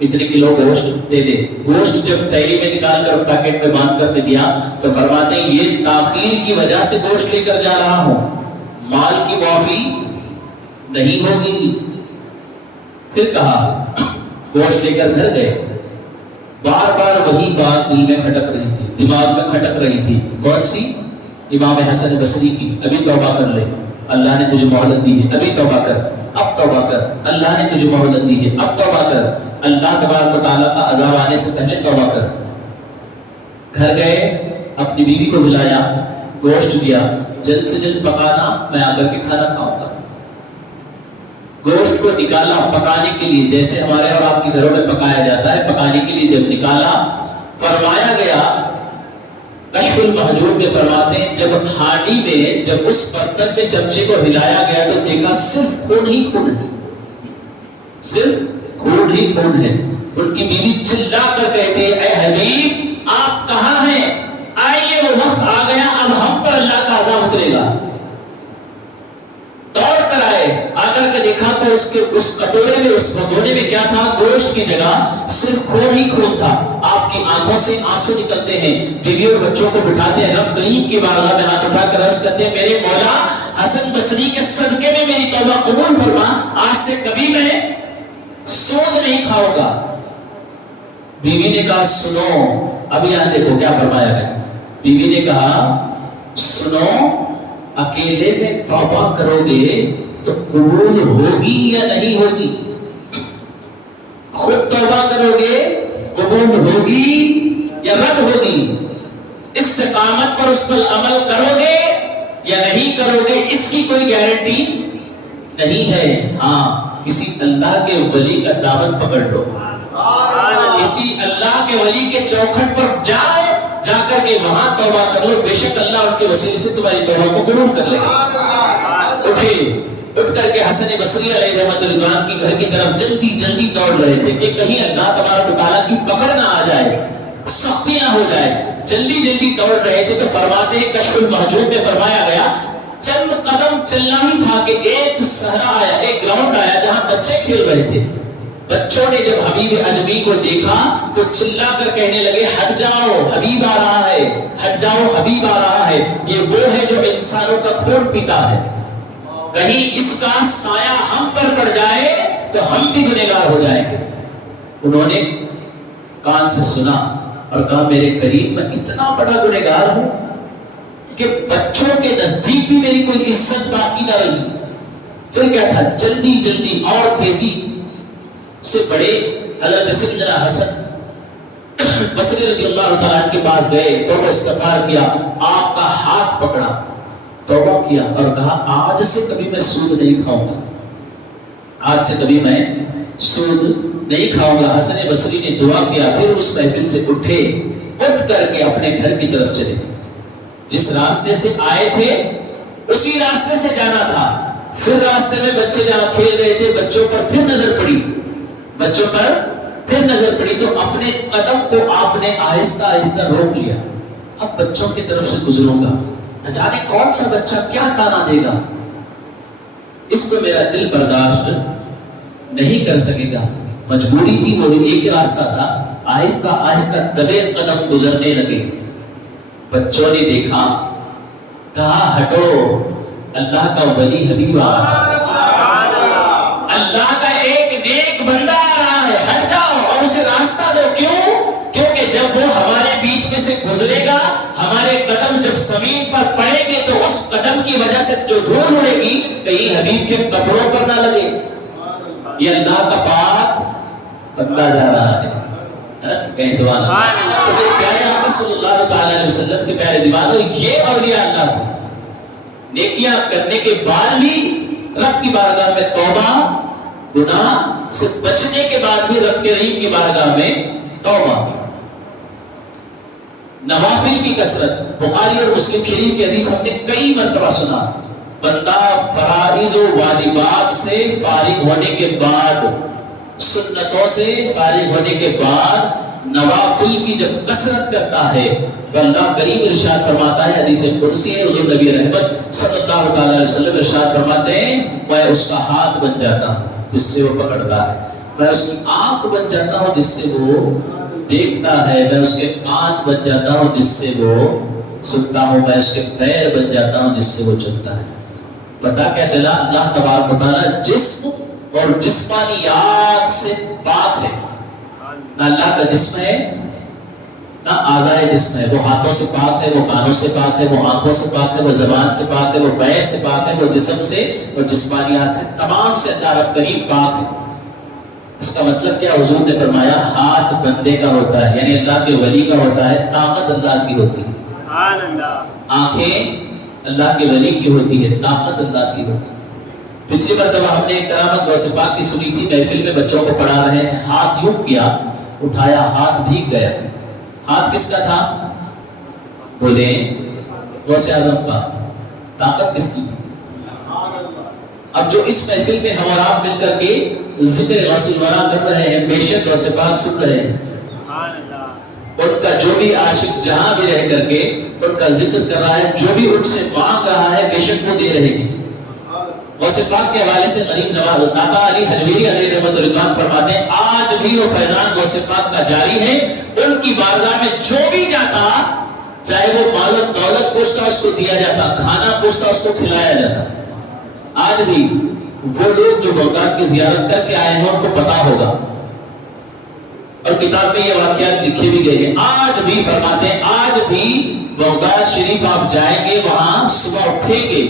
اتنے کلو گوشت دے دے۔ گوشت جب تھیلی میں نکال کر پیکٹ میں باندھ کر کے دیا تو فرماتے ہیں یہ تاخیر کی وجہ سے گوشت لے کر جا رہا ہوں، مال کی معافی نہیں ہوگی۔ پھر کہا گوشت لے کر گھر گئے، بار بار وہی بات دل میں کھٹک رہی تھی، دماغ میں کھٹک رہی تھی، کون سی؟ امام حسن بصری کی، ابھی توبہ کر لے، اللہ نے تجھے مہلت دی ہے، ابھی توبہ کر، اب توبہ کر، اللہ نے تجھے مہلت دی ہے، اب توبہ کر، اللہ تبارک و تعالیٰ کا عذاب آنے سے پہلے توبہ کر۔ گھر گئے، اپنی بیوی کو بلایا، گوشت دیا، جلد سے جلد پکانا، میں آ کر کے کھانا کھاؤں گا۔ گوشت کو نکالا پکانے کے لیے، جیسے ہمارے اور آپ کے گھروں میں پکایا جاتا ہے، پکانے کے لیے جب نکالا، فرمایا گیا، کشف المحجوب میں فرماتے ہیں جب ہانڈی میں، جب اس برتن میں چمچے کو ہلایا گیا تو دیکھا صرف خون ہی خون ہے، صرف خون ہی خون ہے۔ ان کی بیوی چلا کر کہتے ہیں اے حبیب آپ کہاں ہیں؟ آئیے وہ وقت آ گیا، اب ہم پر اللہ کا عذاب اترے گا۔ دوڑ کر آئے، آ کر کے دیکھا تو اس کٹورے میں، اس بھگونے میں کیا تھا؟ گوشت کی جگہ صرف خون ہی خون تھا۔ آپ کی آنکھوں سے آنسو نکلتے ہیں، بیوی اور بچوں کو بٹھاتے ہیں، رب کریم کی بارگاہ میں ہاتھ اٹھا کر عرض کرتے ہیں میرے مولا حسن بصری کے صدقے میں میری توبہ قبول فرما، آج سے کبھی میں سود نہیں کھاؤں گا۔ بیوی نے کہا سنو، اب یہاں دیکھو کیا فرمایا گیا۔ بیوی نے کہا سنو، اکیلے میں توبہ کرو گے تو قبول ہوگی یا نہیں ہوگی؟ خود توبہ کرو گے قبول ہوگی یا رد ہوگی؟ استقامت پر اس پر عمل کرو گے یا نہیں کرو گے اس کی کوئی گارنٹی نہیں ہے۔ ہاں کسی اللہ کے ولی کا دامن پکڑ لو، کسی اللہ کے ولی کے چوکھٹ پر جاؤ، جا کر کے وہاں توبہ کر لو، بے شک اللہ ان کے وسیلے سے تمہاری توبہ کو قبول کر لے گا۔ اٹھے، اٹھ کر کے حسن بصری علیہ رحمت رضوان کی گھر کی طرف جلدی جلدی دوڑ رہے تھے کہ کہیں اللہ تبارک و تعالیٰ کی پکڑ نہ آ جائے، سختیاں ہو جائے۔ جلدی جلدی دوڑ رہے تھے تو فرماتے ہیں کشف المحجوب میں فرمایا گیا چند قدم چلنا ہی تھا کہ ایک صحرا آیا، ایک گراؤنڈ آیا جہاں بچے کھیل رہے تھے۔ بچوں نے جب حبیب اجمی کو دیکھا تو چلا کر کہنے لگے ہٹ جاؤ حبیب آ رہا ہے، ہٹ جاؤ حبیب آ رہا ہے۔ یہ وہ ہے جو انسانوں کا خون پیتا ہے، کہیں اس کا سایہ ہم پر پڑ جائے تو ہم بھی گنہگار ہو جائیں گے۔ انہوں نے کان سے سنا اور کہا میرے قریب میں اتنا بڑا گنہگار ہوں کہ بچوں کے نزدیک بھی میری کوئی عزت باقی نہ رہی۔ پھر کیا تھا، جلدی جلدی اور تیزی سے بڑے حضرت سیدنا حسن بصری رضی اللہ تعالیٰ کے پاس گئے، توبہ استغفار کیا، آپ کا ہاتھ پکڑا، توبہ کیا اور کہا آج سے کبھی میں سود نہیں کھاؤں گا، آج سے کبھی میں سود نہیں کھاؤں گا۔ حسن بصری نے دعا کیا، پھر اس محفل سے اٹھے، اٹھ کر کے اپنے گھر کی طرف چلے۔ جس راستے سے آئے تھے اسی راستے سے جانا تھا۔ پھر راستے میں بچے جہاں کھیل رہے تھے، بچوں پر پھر نظر پڑی، بچوں پر پھر نظر پڑی تو اپنے قدم کو آپ نے آہستہ آہستہ روک لیا۔ اب بچوں کی طرف سے گزروں گا، نہ جانے کون سا بچہ کیا تانا دے گا، اس کو میرا دل برداشت نہیں کر سکے گا۔ مجبوری تھی، وہ ایک ہی راستہ تھا، آہستہ آہستہ دبے قدم گزرنے لگے۔ بچوں نے دیکھا، کہا ہٹو، اللہ کا ولی حبیب آ رہا ہے، اللہ کا ایک نیک بندہ آ رہا ہے، ہٹ جاؤ اور اسے راستہ دو۔ کیوں؟ کیونکہ جب وہ ہمارے بیچ میں سے گزرے گا، ہمارے قدم جب زمین پر پڑیں گے تو اس قدم کی وجہ سے جو دھول اڑے گی کہیں حبیب کے کپڑوں پر نہ لگے۔ یہ اللہ کا پاک بندہ جا رہا ہے، کہیں سبحان اللہ۔ تو میرے پیارے آقا صلی اللہ تعالی علیہ وسلم کے پیارے دیوانوں، یہ اولیاء اللہ تھے، نیکیاں کرنے کے بعد بھی رب کی بارگاہ میں توبہ، گناہ سے بچنے کے بعد بھی رب کے رحیم کی بارگاہ میں توبہ، نوافل کی کثرت۔ بخاری اور مسلم شریف کی حدیث ہم نے کئی مرتبہ سنا، بندہ فرائض و واجبات سے فارغ ہونے کے بعد، سنتوں سے فارغ ہونے کے بعد نوافل کی جب کثرت کرتا ہے تو اللہ کریم ارشاد فرماتا ہے، حدیث قدسی ہے، حضور نبی رحمت صلی اللہ تعالی علیہ وسلم ارشاد فرماتے ہیں، میں اس کا ہاتھ بن جاتا ہوں جس سے وہ پکڑتا ہے، میں اس کی آنکھ بن جاتا ہوں جس سے وہ دیکھتا ہے، میں اس کے کان بن جاتا ہوں جس سے وہ سنتا ہوں، میں اس کے پیر بن جاتا ہوں جس سے وہ چلتا ہے۔ پتہ کیا چلا؟ اللہ تبارک و تعالیٰ جسم اور جسمانیات سے پاک ہے، نہ اللہ کا جسم ہے نہ اعضائے جسم ہے، وہ ہاتھوں سے پاک ہے، وہ کانوں سے پاک ہے، وہ آنکھوں سے پاک ہے، وہ زبان سے پاک ہے، وہ پیر سے پاک ہے، وہ جسم سے اور جسمانیات سے، تمام سے اللہ رب کریم پاک ہے۔ اس کا مطلب کیا؟ حضور نے فرمایا ہاتھ بندے کا ہوتا ہے، یعنی اللہ کے ولی کا ہوتا ہے، طاقت اللہ کی ہوتی ہے، آنکھیں اللہ کے ولی کی ہوتی ہے، طاقت اللہ کی ہوتی ہے۔ پچھلی مرتبہ ہم نے ایک کرامت غوث پاک کی سنی تھی، محفل میں بچوں کو پڑھا رہے ہیں، ہاتھ یوں کیا، اٹھایا، ہاتھ بھیگ گیا۔ ہاتھ کس کا تھا؟ بولیں، غوث اعظم کا۔ طاقت کس کی؟ اب جو اس محفل میں ہم اور آپ مل کر کے ذکر غوث الورا کر رہے ہیں، بے شک غوث پاک سن رہے ہیں، ان کا جو بھی عاشق جہاں بھی رہ کر کے ان کا ذکر کر رہا ہے، جو بھی ان سے مانگ رہا ہے بے شک وہ دے رہے ہیں۔ غوث پاک کے حوالے سے غریب نواز داتا علی حجویری علیہ رحمۃ اللہ فرماتے ہیں، آج بھی وہ فیضان غوث پاک کا جاری ہے، ان کی بارگاہ میں جو بھی جاتا، چاہے وہ مال و دولت پوچھتا اس کو دیا جاتا، کھانا پوچھتا اس کو کھلایا جاتا۔ آج بھی وہ لوگ جو بغداد کی زیارت کر کے آئے ہیں ان کو پتا ہوگا، اور کتاب میں یہ واقعات لکھے بھی گئے ہیں۔ آج بھی فرماتے ہیں، آج بھی بغداد شریف آپ جائیں گے، وہاں صبح اٹھیں گے،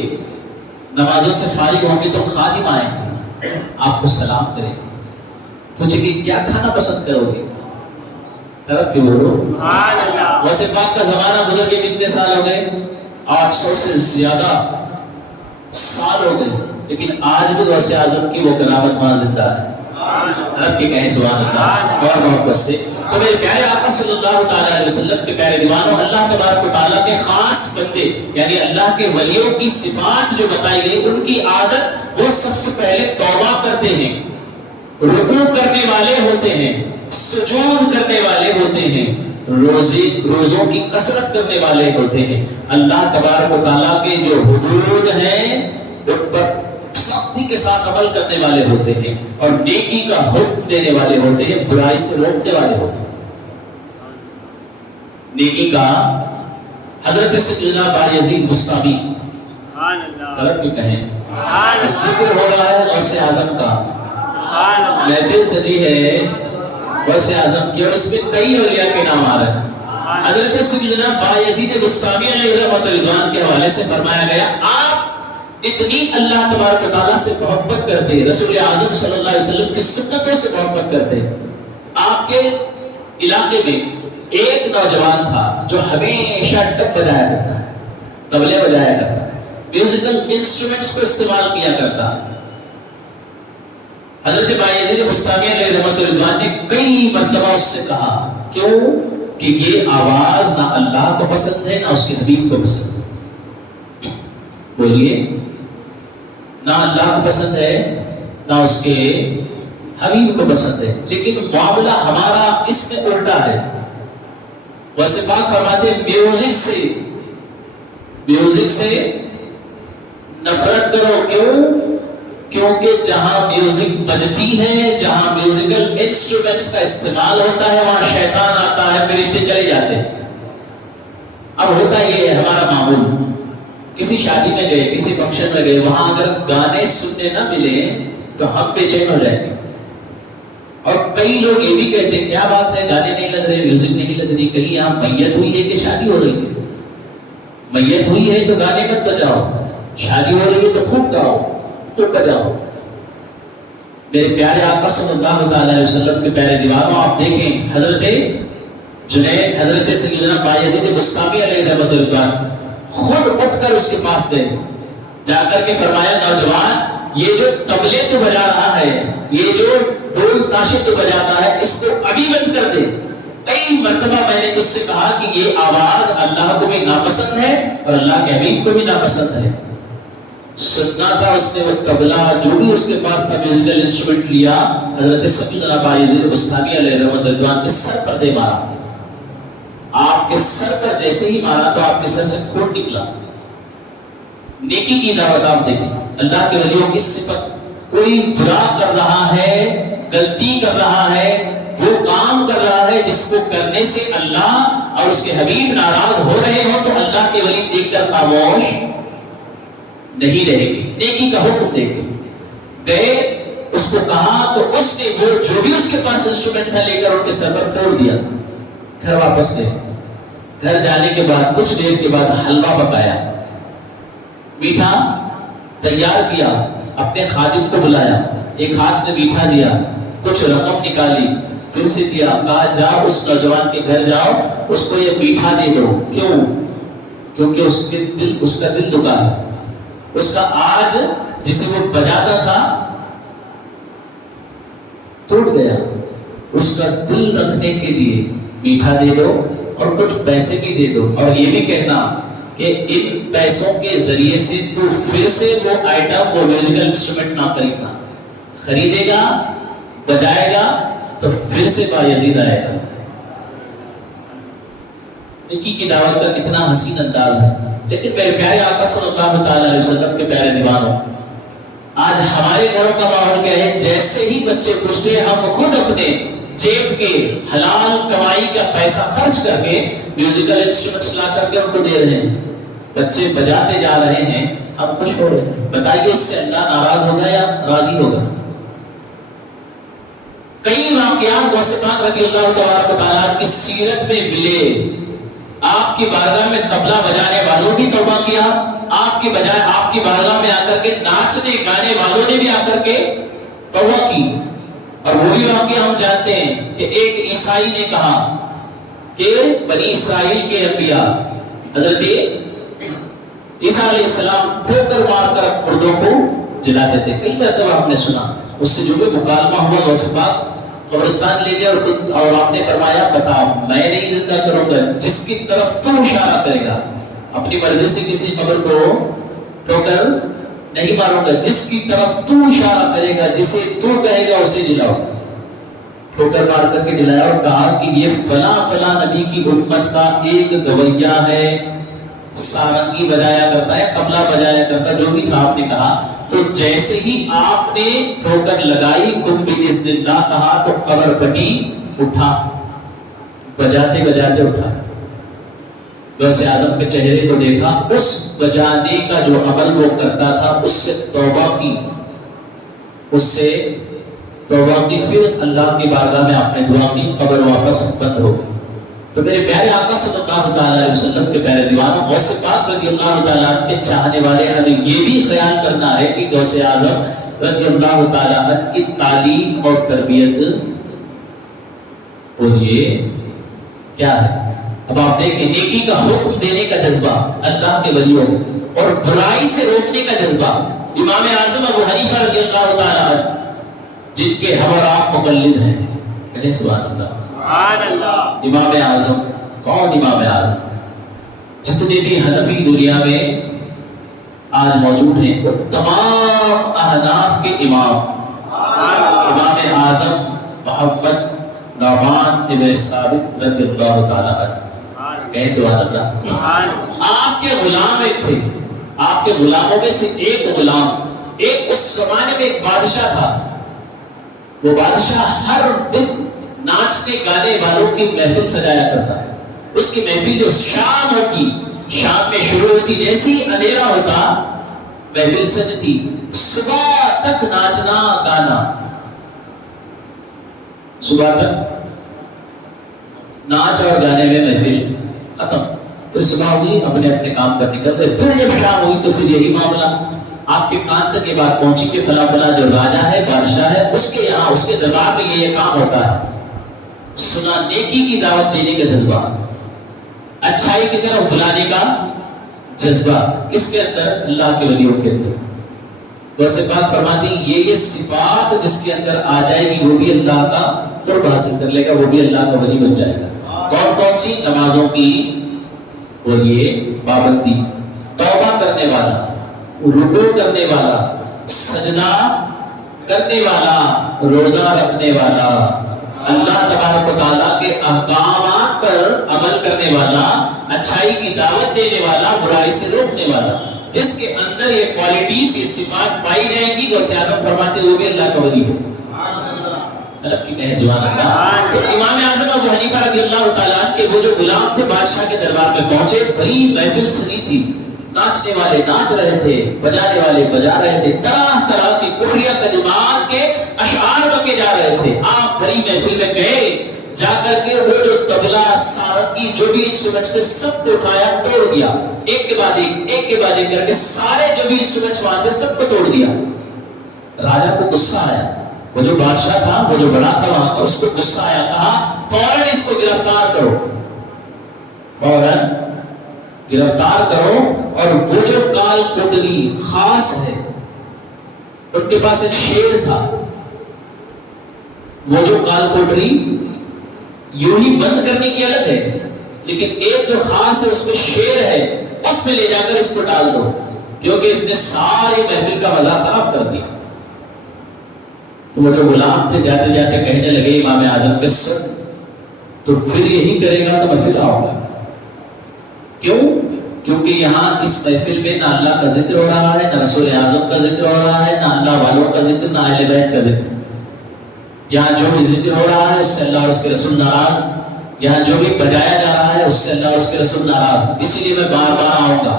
نمازوں سے فارغ ہوں گے تو خادم آئیں گے، آپ کو سلام کریں گے، پوچھیں گے کیا کھانا پسند کرو گے؟ طرف کی بولو۔ غوث پاک کا زمانہ گزر کے کتنے سال ہو گئے؟ 800 سے زیادہ سال ہو گئے، لیکن آج بھی غوث اعظم کی وہ کرامت وہاں زندہ ہے۔ رب کے کہیں سبحان اللہ اور محبت سے۔ تو میرے پیارے آقا صلی اللہ تعالی علیہ وسلم کے پیارے دیوانوں، اللہ تبارک و تعالیٰ کے خاص بندے، یعنی اللہ کے ولیوں کی صفات جو بتائی گئی، ان کی عادت، وہ سب سے پہلے توبہ کرتے ہیں، رکوع کرنے والے ہوتے ہیں، سجود کرنے والے ہوتے ہیں، روزوں کی کثرت کرنے والے ہوتے ہیں، اللہ تبارک و تعالیٰ کے جو حدود ہیں ان پر سختی کے ساتھ عمل کرنے والے ہوتے ہیں، اور نیکی کا حکم دینے والے ہوتے ہیں، برائی سے روکنے والے ہوتے ہیں۔ نیکی کا حضرت سیدنا بایزید بستامی طلب بھی کہیں، ذکر ہو رہا ہے غوث اعظم کا، محفل سجی ہے غوث اعظم کی، اور اس میں کئی اولیاء کے نام آ رہے ہیں۔ حضرت سیدنا بایزید بستامی علیہ رحمۃ اللہ کے حوالے سے فرمایا گیا، آپ اتنی اللہ تبارک و تعالیٰ سے محبت کرتے، رسول اعظم صلی اللہ علیہ وسلم کی سنتوں سے محبت کرتے، آپ کے علاقے میں ایک نوجوان تھا جو ہمیشہ ڈب بجایا کرتا، طبلے بجایا کرتا، میوزیکل انسٹرومنٹس کو استعمال کیا کرتا. حضرت بایزید بستامی علیہ رحمۃ اللہ نے کئی مرتبہ اس سے کہا کیوں کہ یہ آواز نہ اللہ کو پسند ہے نہ اس کے حبیب کو پسند ہے. بولیے, نہ اللہ کو پسند ہے نہ اس کے حبیب کو پسند ہے. لیکن معاملہ ہمارا اس میں الٹا ہے. ویسے پاک فرماتے ہیں میوزک سے نفرت کرو. کیوں؟ کیونکہ جہاں میوزک بجتی ہے, جہاں میوزیکل انسٹرومنٹس کا استعمال ہوتا ہے, وہاں شیطان آتا ہے, فرشتے چلے جاتے ہیں. اب ہوتا یہ ہے ہمارا معمول, کسی شادی میں گئے, کسی فنکشن میں گئے, وہاں اگر گانے سننے نہ ملیں تو ہم بے چین ہو جائیں گے. اور کئی لوگ یہ بھی کہتے ہیں کیا بات ہے, گانے نہیں لگ رہے, میوزک نہیں لگ رہی, کہیں یہاں میت ہوئی ہے کہ شادی ہو رہی ہے؟ میت ہوئی ہے تو گانے مت بجاؤ, شادی ہو رہی ہے تو خوب گاؤ, خوب بجاؤ. میرے پیارے آقا صلی اللہ علیہ وسلم کے پیارے دیوانوں, آپ دیکھیں حضرت جنید, حضرت سیدنا بایزید بستامی علیہ رحمۃ اللہ خود اٹھ کر اس کے پاس گئے, جا کر کے فرمایا نوجوان, یہ جو تبلے تو بجا رہا ہے, یہ جو ڈھول تاشے تو بجاتا ہے, اس کو ابھی بند کر دے. کئی مرتبہ میں نے تجھ سے کہا کہ یہ آواز اللہ کو بھی ناپسند ہے اور اللہ کے حبیب کو بھی ناپسند ہے. سننا تھا اس نے وہ تبلا جو بھی اس کے پاس تھا, میوزیکل انسٹرومنٹ لیا, حضرت سیدنا بایزید بستامی علیہ رحمۃ اللہ کے سر پر دے مارا. آپ کے سر پر جیسے ہی مارا تو آپ کے سر سے کھوٹ نکلا. نیکی کی دعوت آپ دیکھیں, اللہ کے ولیوں کی صفت, کوئی برا کر رہا ہے, غلطی کر رہا ہے, وہ کام کر رہا ہے جس کو کرنے سے اللہ اور اس کے حبیب ناراض ہو رہے ہوں تو اللہ کے ولی دیکھ کر خاموش نہیں رہے گی. نیکی کا حکم دے کے گئے, اس کو کہا تو اس نے وہ جو بھی اس کے پاس انسٹرومنٹ تھا لے کر ان کے سر پر پھوڑ دیا. گھر واپس گئے. گھر جانے کے بعد کچھ دیر کے بعد حلوہ پکایا, میٹھا تیار کیا, اپنے خادم کو بلایا, ایک ہاتھ میں میٹھا دیا, کچھ رقم نکالی, پھر سے دیا, کہا جا اس نوجوان کے گھر جاؤ, اس کو یہ میٹھا دے دو. کیوں؟ کیونکہ اس کا دل دکھا ہے. اس کا آج جسے وہ بجاتا تھا ٹوٹ گیا. اس کا دل رکھنے کے لیے میٹھا دے دو اور کچھ پیسے بھی دے دو, اور یہ بھی کہنا کہ ان پیسوں کے ذریعے سے تو پھر سے وہ آئٹم, وہ میوزیکل انسٹرومنٹ نہ خریدنا, خریدے گا, بجائے گا تو پھر سے بایزید آئے گا. نیکی کی دعوت کا کتنا حسین انداز ہے. لیکن میرے پیارے آقا صلی اللہ تعالی علیہ وسلم کے پیارے دیوانوں, آج ہمارے گھروں کا ماحول کیا ہے؟ جیسے ہی بچے پوچھتے ہیں ہم خود اپنے جیب کے حلال کمائی کا پیسہ خرچ کر کے میوزیکل انسٹرومنٹس لا کر کے ان کو دے رہے ہیں. بچے بجاتے جا رہے ہیں, ہم خوش ہو رہے ہیں. بتائیے اس سے اللہ ناراض ہوگا یا راضی ہوگا؟ کئی واقعات غوث پاک رضی اللہ تبارک و تعالیٰ کی سیرت میں ملے. آپ کی بارگاہ میں تبلا بجانے والوں بھی توبہ کیا, آپ کی بارگاہ میں آ کر کے ناچنے گانے والوں نے بھی آ کر کے توبہ کی. اور وہی واقعہ ہم جانتے ہیں کہ ایک عیسائی نے کہا کہ بنی اسرائیل کے انبیاء حضرت عیسیٰ علیہ السلام ٹھوکر مار کر مردوں کو جلاتے تھے. کئی مرتبہ آپ نے سنا. اس سے جو بھی مکالمہ ہوا غوث پاک قبرستان لے گئے اور خود, اور آپ نے فرمایا بتا میں نہیں زندہ کروں گا, جس کی طرف تو اشارہ کرے گا. اپنی مرضی سے کسی قبر کو ٹھوکر نہیں ماروں گا, جس کی طرف تو اشارہ کرے گا, جسے تو کہے گا اسے جلاؤ. ٹھوکر مار کر کے جلایا اور کہا کہ یہ فلاں فلاں نبی کی امت کا ایک گویا ہے, سارنگی بجایا کرتا ہے, طبلہ بجایا کرتا, جو بھی تھا. آپ نے کہا تو جیسے ہی آپ نے ٹھوکر لگائی کم باذن اللہ کہا تو قبر پھٹی, اٹھا, بجاتے بجاتے اٹھا. غوث اعظم کے چہرے کو دیکھا, اس بجانے کا جو عمل وہ کرتا تھا اس سے توبہ کی, پھر اللہ کی بارگاہ میں آپ نے دعا کی, قبر واپس بند ہو گئی. تو میرے پیارے آقا صلی اللہ تعالی علیہ وسلم کے پیارے دیوانوں, غوث پاک رضی اللہ تعالیٰ کے چاہنے والے ہمیں یہ بھی خیال کرنا ہے کہ غوث اعظم رضی اللہ تعالیٰ کی تعلیم اور تربیت بولیے کیا ہے؟ اب آپ دیکھیں نیکی کا حکم دینے کا جذبہ اللہ کے ولیوں اور برائی سے روکنے کا جذبہ امام اعظم ابو حنیفہ رضی اللہ تعالیٰ عنہ جن کے ہم اور آپ مقلد ہیں، کہیں سبحان اللہ۔ سبحان اللہ۔ امام اعظم کون؟ امام اعظم جتنے بھی حنفی دنیا میں آج موجود ہیں وہ تمام احناف کے امام امام اعظم محمد نعمان ابن ثابت رضی اللہ تعالیٰ عنہ، کہیں سبحان اللہ۔ آپ کے غلام ایک تھے، آپ کے غلاموں میں سے ایک غلام، ایک اس زمانے میں ایک بادشاہ تھا، وہ بادشاہ ہر دن ناچنے گانے والوں کی محفل سجایا کرتا۔ اس کی محفل جو شام ہوتی، شام میں شروع ہوتی، جیسے ہی اندھیرا ہوتا محفل سجتی، صبح تک ناچنا گانا، صبح تک ناچ اور گانے میں محفل ختم۔ پھر صبح ہوئی اپنے اپنے کام پر نکل گئے، پھر جب شام ہوئی تو پھر یہی معاملہ آپ کے کان تک یہ بات پہنچی کہ فلاں فلاں جو راجا ہے، بادشاہ ہے، اس کے یہاں اس کے دربار میں یہ کام ہوتا ہے۔ سنا نیکی کی دعوت دینے کا جذبہ، اچھائی کی طرف بلانے کا جذبہ کس کے اندر؟ اللہ کے ولیوں کے اندر۔ ویسے بات فرماتی ہیں یہ صفات جس کے اندر آ جائے گی وہ بھی اللہ کا قرب حاصل کر لے گا، وہ بھی اللہ کا ولی بن جائے گا۔ کون کون سی؟ نمازوں کی بولیے پابندی، توبہ کرنے والا، رکوع کرنے والا، سجدہ کرنے والا، روزہ رکھنے والا، اللہ تبارک و تعالیٰ کے احکامات پر عمل کرنے والا، اچھائی کی دعوت دینے والا، برائی سے روکنے والا۔ جس کے اندر یہ کوالٹیز، یہ صفات پائی جائیں گی، وہ اعظم فرماتے وہ بھی اللہ کا ولی ہو۔ طلب کی کہیں سبحان اللہ۔ تو امام اعظم ابو حنیفہ رضی اللہ تعالیٰ عنہ کے وہ جو غلام تھے بادشاہ کے دربار میں پہنچے، بڑی محفل سنی تھی، ناچنے والے ناچ رہے تھے، بجانے والے بجا رہے تھے، طرح طرح کی کفریہ کلمات کے اشعار بکے جا رہے تھے۔ آپ بڑی محفل میں گئے، جا کر کے وہ جو تبلا، سارنگی، جو بھی انسٹرومنٹ سے سب کو اٹھایا، توڑ دیا، ایک کے بعد ایک کر کے سارے جو بھی انسٹرومنٹس وہاں تھے سب کو توڑ دیا۔ راجا کو غصہ آیا، وہ جو بادشاہ تھا، وہ جو بڑا تھا وہاں کا، اس کو غصہ آیا، کہا فوراً اس کو گرفتار کرو، فوراً گرفتار کرو۔ اور وہ جو کال کوٹری خاص ہے، ان کے پاس ایک شیر تھا، وہ جو کال کوٹری یوں ہی بند کرنے کی الگ ہے، لیکن ایک جو خاص ہے اس میں شیر ہے، اس میں لے جا کر اس کو ڈال دو، کیونکہ اس نے ساری محفل کا مزہ خراب کر دیا۔ تو وہ جو غلام تھے جاتے جاتے کہنے لگے امام اعظم کے سن، تو پھر یہی کرے گا تو میں پھر آؤں گا۔ کیوں؟ کیونکہ یہاں اس محفل میں نہ اللہ کا ذکر ہو رہا ہے، نہ رسول اعظم کا ذکر ہو رہا ہے، نہ اللہ والوں کا ذکر، نہ اہل بیت کا ذکر۔ یہاں جو بھی ذکر ہو رہا ہے اس سے اللہ اور اس کے رسول ناراض، یہاں جو بھی بجایا جا رہا ہے اس سے اللہ اور اس کے رسول ناراض، اسی لیے میں بار بار آؤں گا۔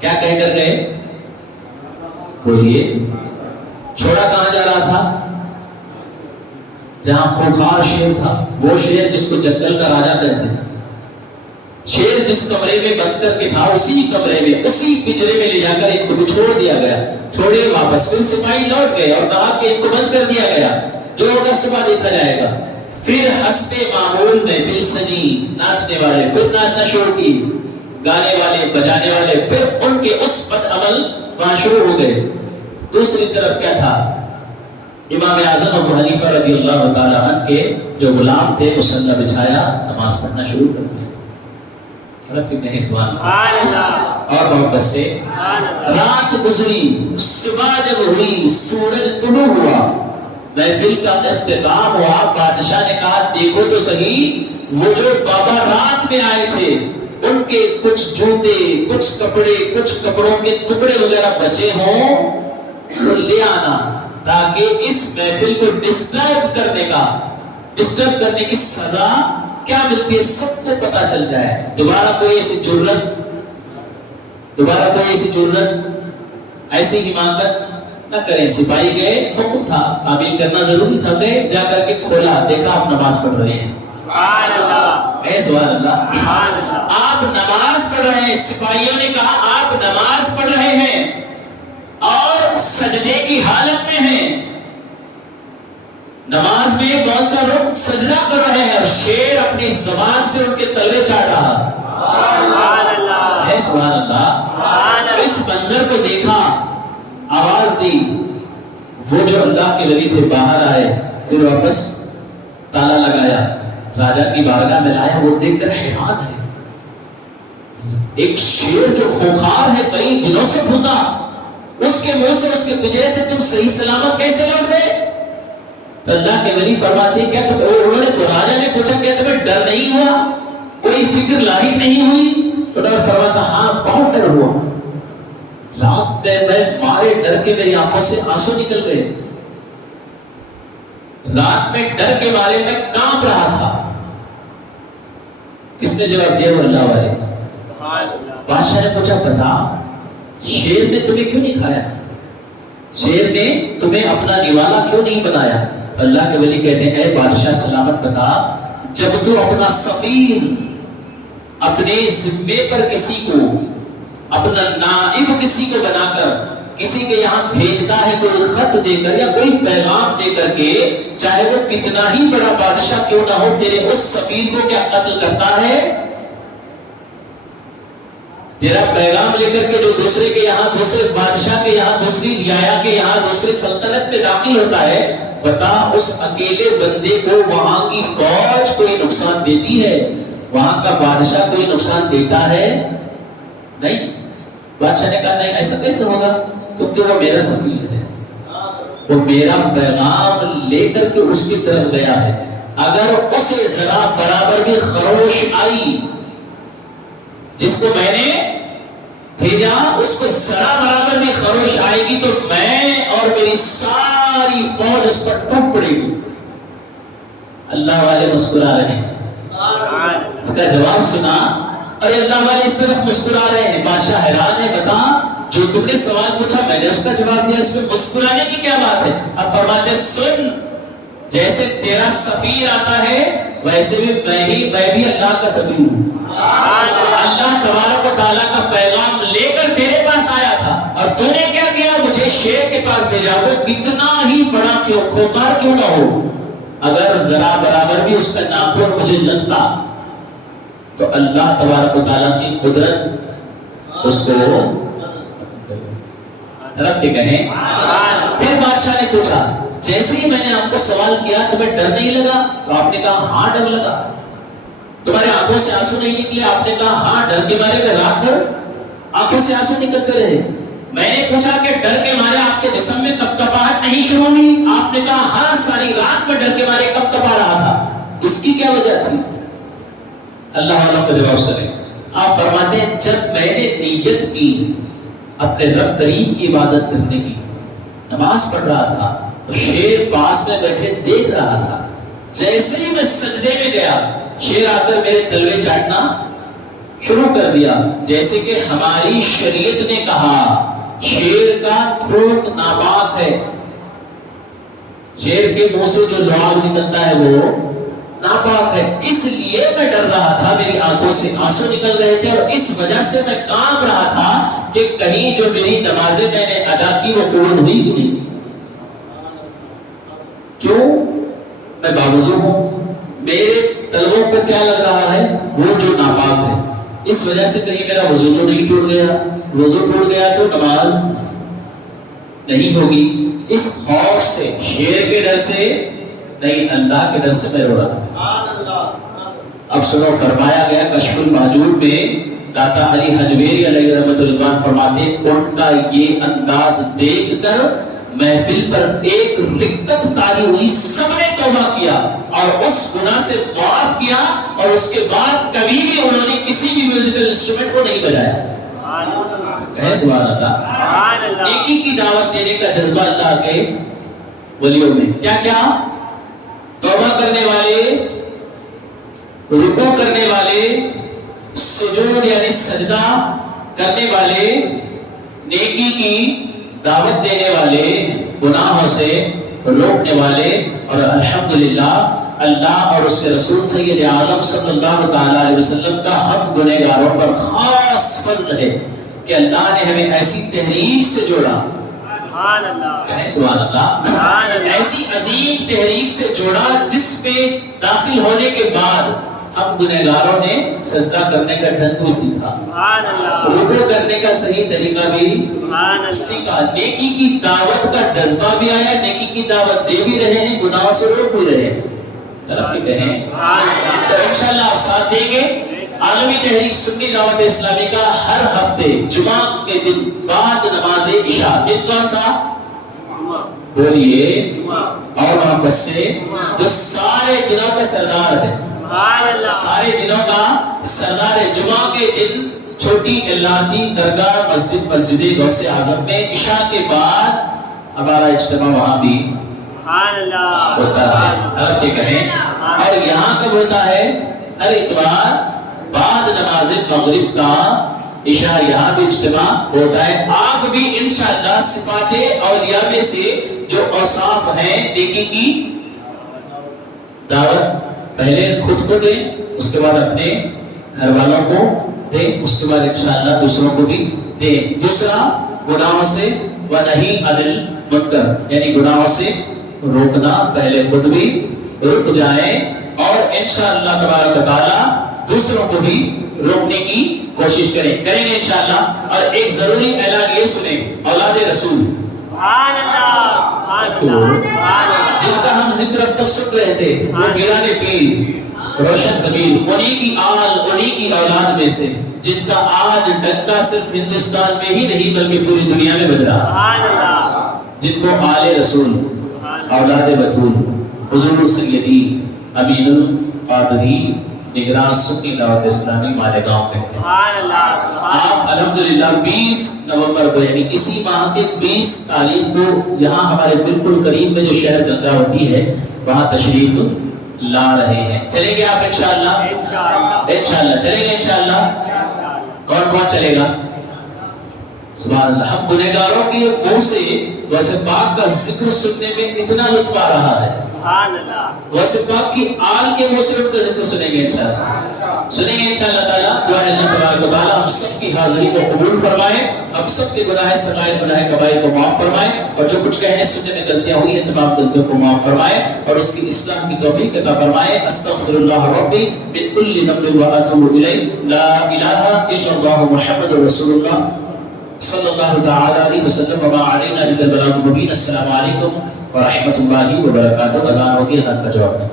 کیا کہہ کر گئے؟ بولیے۔ چھوڑا کہاں جا رہا تھا؟ جہاں خوخار شیر تھا، وہ شیر جس کو جنگل کا راجا کہتے ہیں، شیر جس کمرے میں بند کر کے تھا، اسی کمرے میں، اسی پنجرے میں لے جا کر ان کو چھوڑ دیا گیا۔ چھوڑے واپس، پھر سپاہی لوٹ گئے اور کہا کہ ان کو بند کر دیا گیا، جو ہوگا صبح دیکھا جائے گا۔ پھر حسب معمول محفل سجی، ناچنے والے پھر ناچنا شروع کی، گانے والے بجانے والے پھر ان کے اس بد عمل وہاں شروع ہو گئے۔ دوسری طرف کیا تھا؟ امام اعظم ابو حنیفہ رضی اللہ تعالیٰ عنہ کے جو غلام تھے، مصلی بچھایا، نماز پڑھنا شروع کر دیا۔ اور محبت سے رات گزری، صبح جب ہوئی، سورج طلوع ہوا، محفل کا اختتام ہوا، بادشاہ نے کہا دیکھو تو صحیح، وہ جو بابا رات میں آئے تھے ان کے کچھ جوتے، کچھ کپڑے، کچھ کپڑوں کے ٹکڑے وغیرہ بچے ہوں تو لے آنا، تاکہ اس محفل کو ڈسٹرب کرنے کی سزا کیا ملتی ہے سب کو پتا چل جائے، دوبارہ کوئی ایسی جرت، ایسی حماقت نہ کریں۔ سپاہی گئے، حکم تھا، تعمیل کرنا ضروری تھا، گئے، جا کر کے کھولا، دیکھا آپ نماز پڑھ رہے ہیں۔ سبحان اللہ، سبحان اللہ، آپ نماز پڑھ رہے ہیں۔ سپاہیوں نے کہا آپ نماز پڑھ رہے ہیں اور سجدے کی حالت میں ہیں، نماز میں کون سا رکن سجدہ کر رہے ہیں اور شیر اپنی زبان سے ان کے تلوے چاٹ رہا ہے. سبحان اللہ. اس منظر کو دیکھا, آواز دی, وہ جو اللہ کے ولی تھے باہر آئے, پھر واپس تالا لگایا, راجا کی بارگاہ میں لایا. وہ دیکھ کر حیران ہے, ایک شیر جو خوخار ہے کئی دنوں سے بھوکا, اس کے منہ سے اس کے پنجرے سے تم صحیح سلامت کیسے لوٹ گئے؟ تو اللہ کے ولی فرماتے ہیں کیا انہوں نے, تو راجا نے پوچھا کیا تمہیں ڈر نہیں ہوا, کوئی فکر لاحق نہیں ہوئی؟ تو ڈر فرماتا ہاں بہت ڈر ہوا, رات میں مارے ڈر کے میری آنکھوں سے آنسو نکل گئے, رات میں ڈر کے مارے میں کانپ رہا تھا. کس نے جواب دیا؟ وہ اللہ والے. بادشاہ نے پوچھا بتا شیر نے تمہیں کیوں نہیں کھایا, شیر نے تمہیں اپنا نوالا کیوں نہیں بنایا؟ اللہ کے ولی کہتے ہیں اے بادشاہ سلامت بتا, جب تو اپنا سفیر اپنے ذمے پر کسی کو, اپنا نائب کسی کو بنا کر کسی کے یہاں بھیجتا ہے, کوئی خط دے کر یا کوئی پیغام دے کر کے, چاہے وہ کتنا ہی بڑا بادشاہ کیوں نہ ہو, تیرے اس سفیر کو کیا قتل کرتا ہے؟ تیرا پیغام لے کر کے جو دوسرے کے یہاں, دوسرے بادشاہ کے یہاں, دوسری رعایا کے یہاں, دوسری سلطنت میں داخل ہوتا ہے, بتا اس اکیلے بندے کو وہاں کی فوج کوئی نقصان دیتی ہے, وہاں کا بادشاہ کوئی نقصان دیتا ہے؟ نہیں. بادشاہ نے کہا نہیں ایسا کیسے ہوگا, کیونکہ وہ میرا سفیر ہے, وہ میرا پیغام لے کر کے اس کی طرف گیا ہے. اگر اسے ذرا برابر بھی خروش آئی, جس کو میں نے بھیجا اس کو ذرا برابر بھی خروش آئے گی, تو میں اور میری ساری فوج اس پر ٹوٹ پڑے گی. اللہ والے مسکرا رہے ہیں. اس کا جواب سنا, ارے اللہ والے اس طرف مسکرا رہے ہیں. بادشاہ حیران ہے, بتا جو تم نے سوال پوچھا میں نے اس کا جواب دیا, اس میں مسکرانے کی کیا بات ہے؟ اب فرماتے سن, جیسے تیرا سفیر آتا ہے ویسے بھی میں بھی اللہ کا سفیر ہوں. اللہ تبارک و تعالیٰ کا پیغام لے کر تیرے پاس آیا تھا, اور تو نے کیا کیا؟ مجھے شیر کے پاس بھیجا. وہ کتنا ہی بڑا کھوکار کیوں نہ ہو, اگر ذرا برابر بھی اس کا ناخن مجھے لگتا تو اللہ تبارک و تعالیٰ کی قدرت اس کو رب کے کہیں. پھر بادشاہ نے پوچھا جیسے ہی میں نے آپ کو سوال کیا تمہیں ڈر نہیں لگا؟ تو آپ نے کہا ہاں ڈر لگا. تمہارے آنکھوں سے آنسو نہیں نکلے؟ آپ نے کہا ہاں ڈر کے مارے میں رات بھر آنکھوں سے آنسو نکلتے رہے. میں نے پوچھا کہ ڈر کے مارے آپ کے جسم میں کپکپاہٹ نہیں شروع ہوئی؟ آپ نے کہا ہاں ساری رات میں ڈر کے مارے کپکپا رہا تھا. اس کی کیا وجہ تھی؟ اللہ والوں کو جواب سنیں. آپ فرماتے ہیں جب میں نے نیت کی اپنے رب کریم کی عبادت کرنے کی, نماز پڑھ رہا تھا, تو شیر پاس میں بیٹھے دیکھ رہا تھا. جیسے ہی میں سجدے میں گیا شیر آ کر میرے تلوے چاٹنا شروع کر دیا. جیسے کہ ہماری شریعت نے کہا شیر کا تھوک ناپاک ہے, شیر کے منہ سے جو لعاب نکلتا ہے وہ ناپاک ہے. اس لیے میں ڈر رہا تھا, میری آنکھوں سے آنسو نکل رہے تھے, اور اس وجہ سے میں کانپ رہا تھا کہ کہیں جو میری نمازیں میں نے ادا کی وہ قبول ہوئی کہ نہیں. کیوں؟ میں باوضو ہوں, میرے تلووں کو کیا لگ رہا ہے؟ وہ جو ناپاک ہے. اس وجہ سے کہیں میرا وضو تو نہیں ٹوٹ گیا, وضو ٹوٹ گیا تو نماز نہیں ہوگی. اس خوف سے, شیر کے ڈر سے نہیں, اللہ کے ڈر سے میں رو رہا تھا. اب سنو, فرمایا گیا کشف المحجوب میں داتا علی حجویری علیہ رحمۃ اللہ فرماتے ہیں ان کا یہ انداز دیکھ کر محفل پر ایک رکت طاری ہوئی, سب نے توبہ کیا اور اس گناہ سے معاف کیا, اور اس کے بعد کبھی بھی انہوں نے کسی بھی میوزیکل انسٹرومنٹ کو نہیں بجایا. کہیں سبحان اللہ. نیکی کی دعوت دینے کا جذبہ اللہ کے ولیوں میں. کیا کیا؟ توبہ کرنے والے, رکوع کرنے والے, سجود یعنی سجدہ کرنے والے, نیکی کی دعوت دینے والے, گناہوں سے روکنے والے, اور الحمدللہ اللہ اور اس کے رسول سید عالم صلی اللہ تعالی علیہ وسلم کا ہم گنہگاروں پر خاص فضل ہے کہ اللہ نے ہمیں ایسی تحریک سے جوڑا سبحان اللہ کہیں سبحان اللہ. سبحان اللہ ایسی عظیم تحریک سے جوڑا جس پہ داخل ہونے کے بعد ہم گنہگاروں نے سجدہ کرنے کا ڈھنگ بھی سیکھا, سبحان اللہ رکوع کرنے کا صحیح طریقہ بھی سبحان اللہ سیکھا, نیکی کی دعوت کا جذبہ بھی آیا, نیکی کی دعوت دے بھی رہے ہیں, گناہوں سے روک بھی رہے ہیں. طرف کی کہیں سبحان اللہ تو انشاءاللہ آپ ساتھ دیں گے. عالمی تحریک سنی دعوت اسلامی کا ہر ہفتے جمعہ کے دن بعد نماز عشاء, دن کون سا جمعہ بولیے جمعہ اور واپس سے, جو سارے دنوں کا سردار ہے, سبحان اللہ سارے دنوں کا سردار ہے. جمعہ کے دن چھوٹی اللہ درگاہ مسجد غوث اعظم میں عشاء کے بعد ہمارا اجتماع وہاں بھی سبحان اللہ ہوتا ہے. عرب کے کہیں اور یہاں کب ہوتا ہے؟ ہر اتوار بعد نماز مغرب کا عشاء یہاں بھی اجتماع ہوتا ہے. آپ بھی انشاءاللہ صفات اولیاء میں سے جو اوصاف ہیں نیکی کی دعوت پہلے خود کو دیں, اس کے بعد اپنے گھر والوں کو دیں, اس کے بعد انشاءاللہ دوسروں کو بھی دیں. دوسرا گناہوں سے ونہی عن المنکر, یعنی گناہوں سے روکنا, پہلے خود بھی رک جائیں اور انشاءاللہ تبارک و تعالی دوسروں کو بھی روکنے کی کوشش کریں گے انشاءاللہ. اور ایک ضروری اعلان یہ سنیں, اولاد رسول سبحان اللہ سبحان اللہ سبحان اللہ جن کا ہم ذکر اب تک سن رہے تھے, وہ پیران پیر روشن ضمیر, انہی کی آل انہی کی اولاد میں سے جن کا آج ڈنکا صرف ہندوستان میں ہی نہیں بلکہ پوری دنیا میں بج رہا, سبحان اللہ جن کو آل رسول اولاد بطول حضور سیدی امین القادری نگراں سنی دعوت اسلامی مالیگاؤں کہتے ہیں. سبحان اللہ آپ الحمدللہ 20 نومبر کو یعنی اسی ماہ کے 20 تاریخ کو یہاں ہمارے بالکل قریب میں جو شہر گنگاوتی ہے وہاں تشریف لا رہے ہیں. چلیں گے آپ انشاءاللہ انشاءاللہ چلیں گے انشاءاللہ. کون کون چلے گا؟ سبحان اللہ. ہم گنہگاروں کے منہ سے ویسے پاک کا ذکر سننے میں اتنا لطف آ رہا ہے, سبحان اللہ ویسے پاک کی آل کے منہ سے ان کا ذکر سنیں گے انشاءاللہ. سنیں گے انشاءاللہ تعالیٰ. دعا ہے اللہ تبارک و تعالیٰ ہم سب کی حاضری کو قبول فرمائے, ہم سب کے گناہ صغائر گناہ کبائر کو معاف فرمائے, اور جو کچھ کہنے سننے میں غلطیاں ہوئی ہیں تمام غلطیوں کو معاف فرمائے اور اس کی اصلاح کی توفیق عطا فرمائے. استغفر اللہ ربی من کل ذنب واتوب الیہ, لا الہ الا اللہ محمد رسول اللہ صلی اللہ تعالی علیہ وسلم وما علینا الا البلاغ المبین. السلام علیکم ورحمۃ اللہ وبرکاتہ. اذان ہوگی, اذان کا جواب دیں.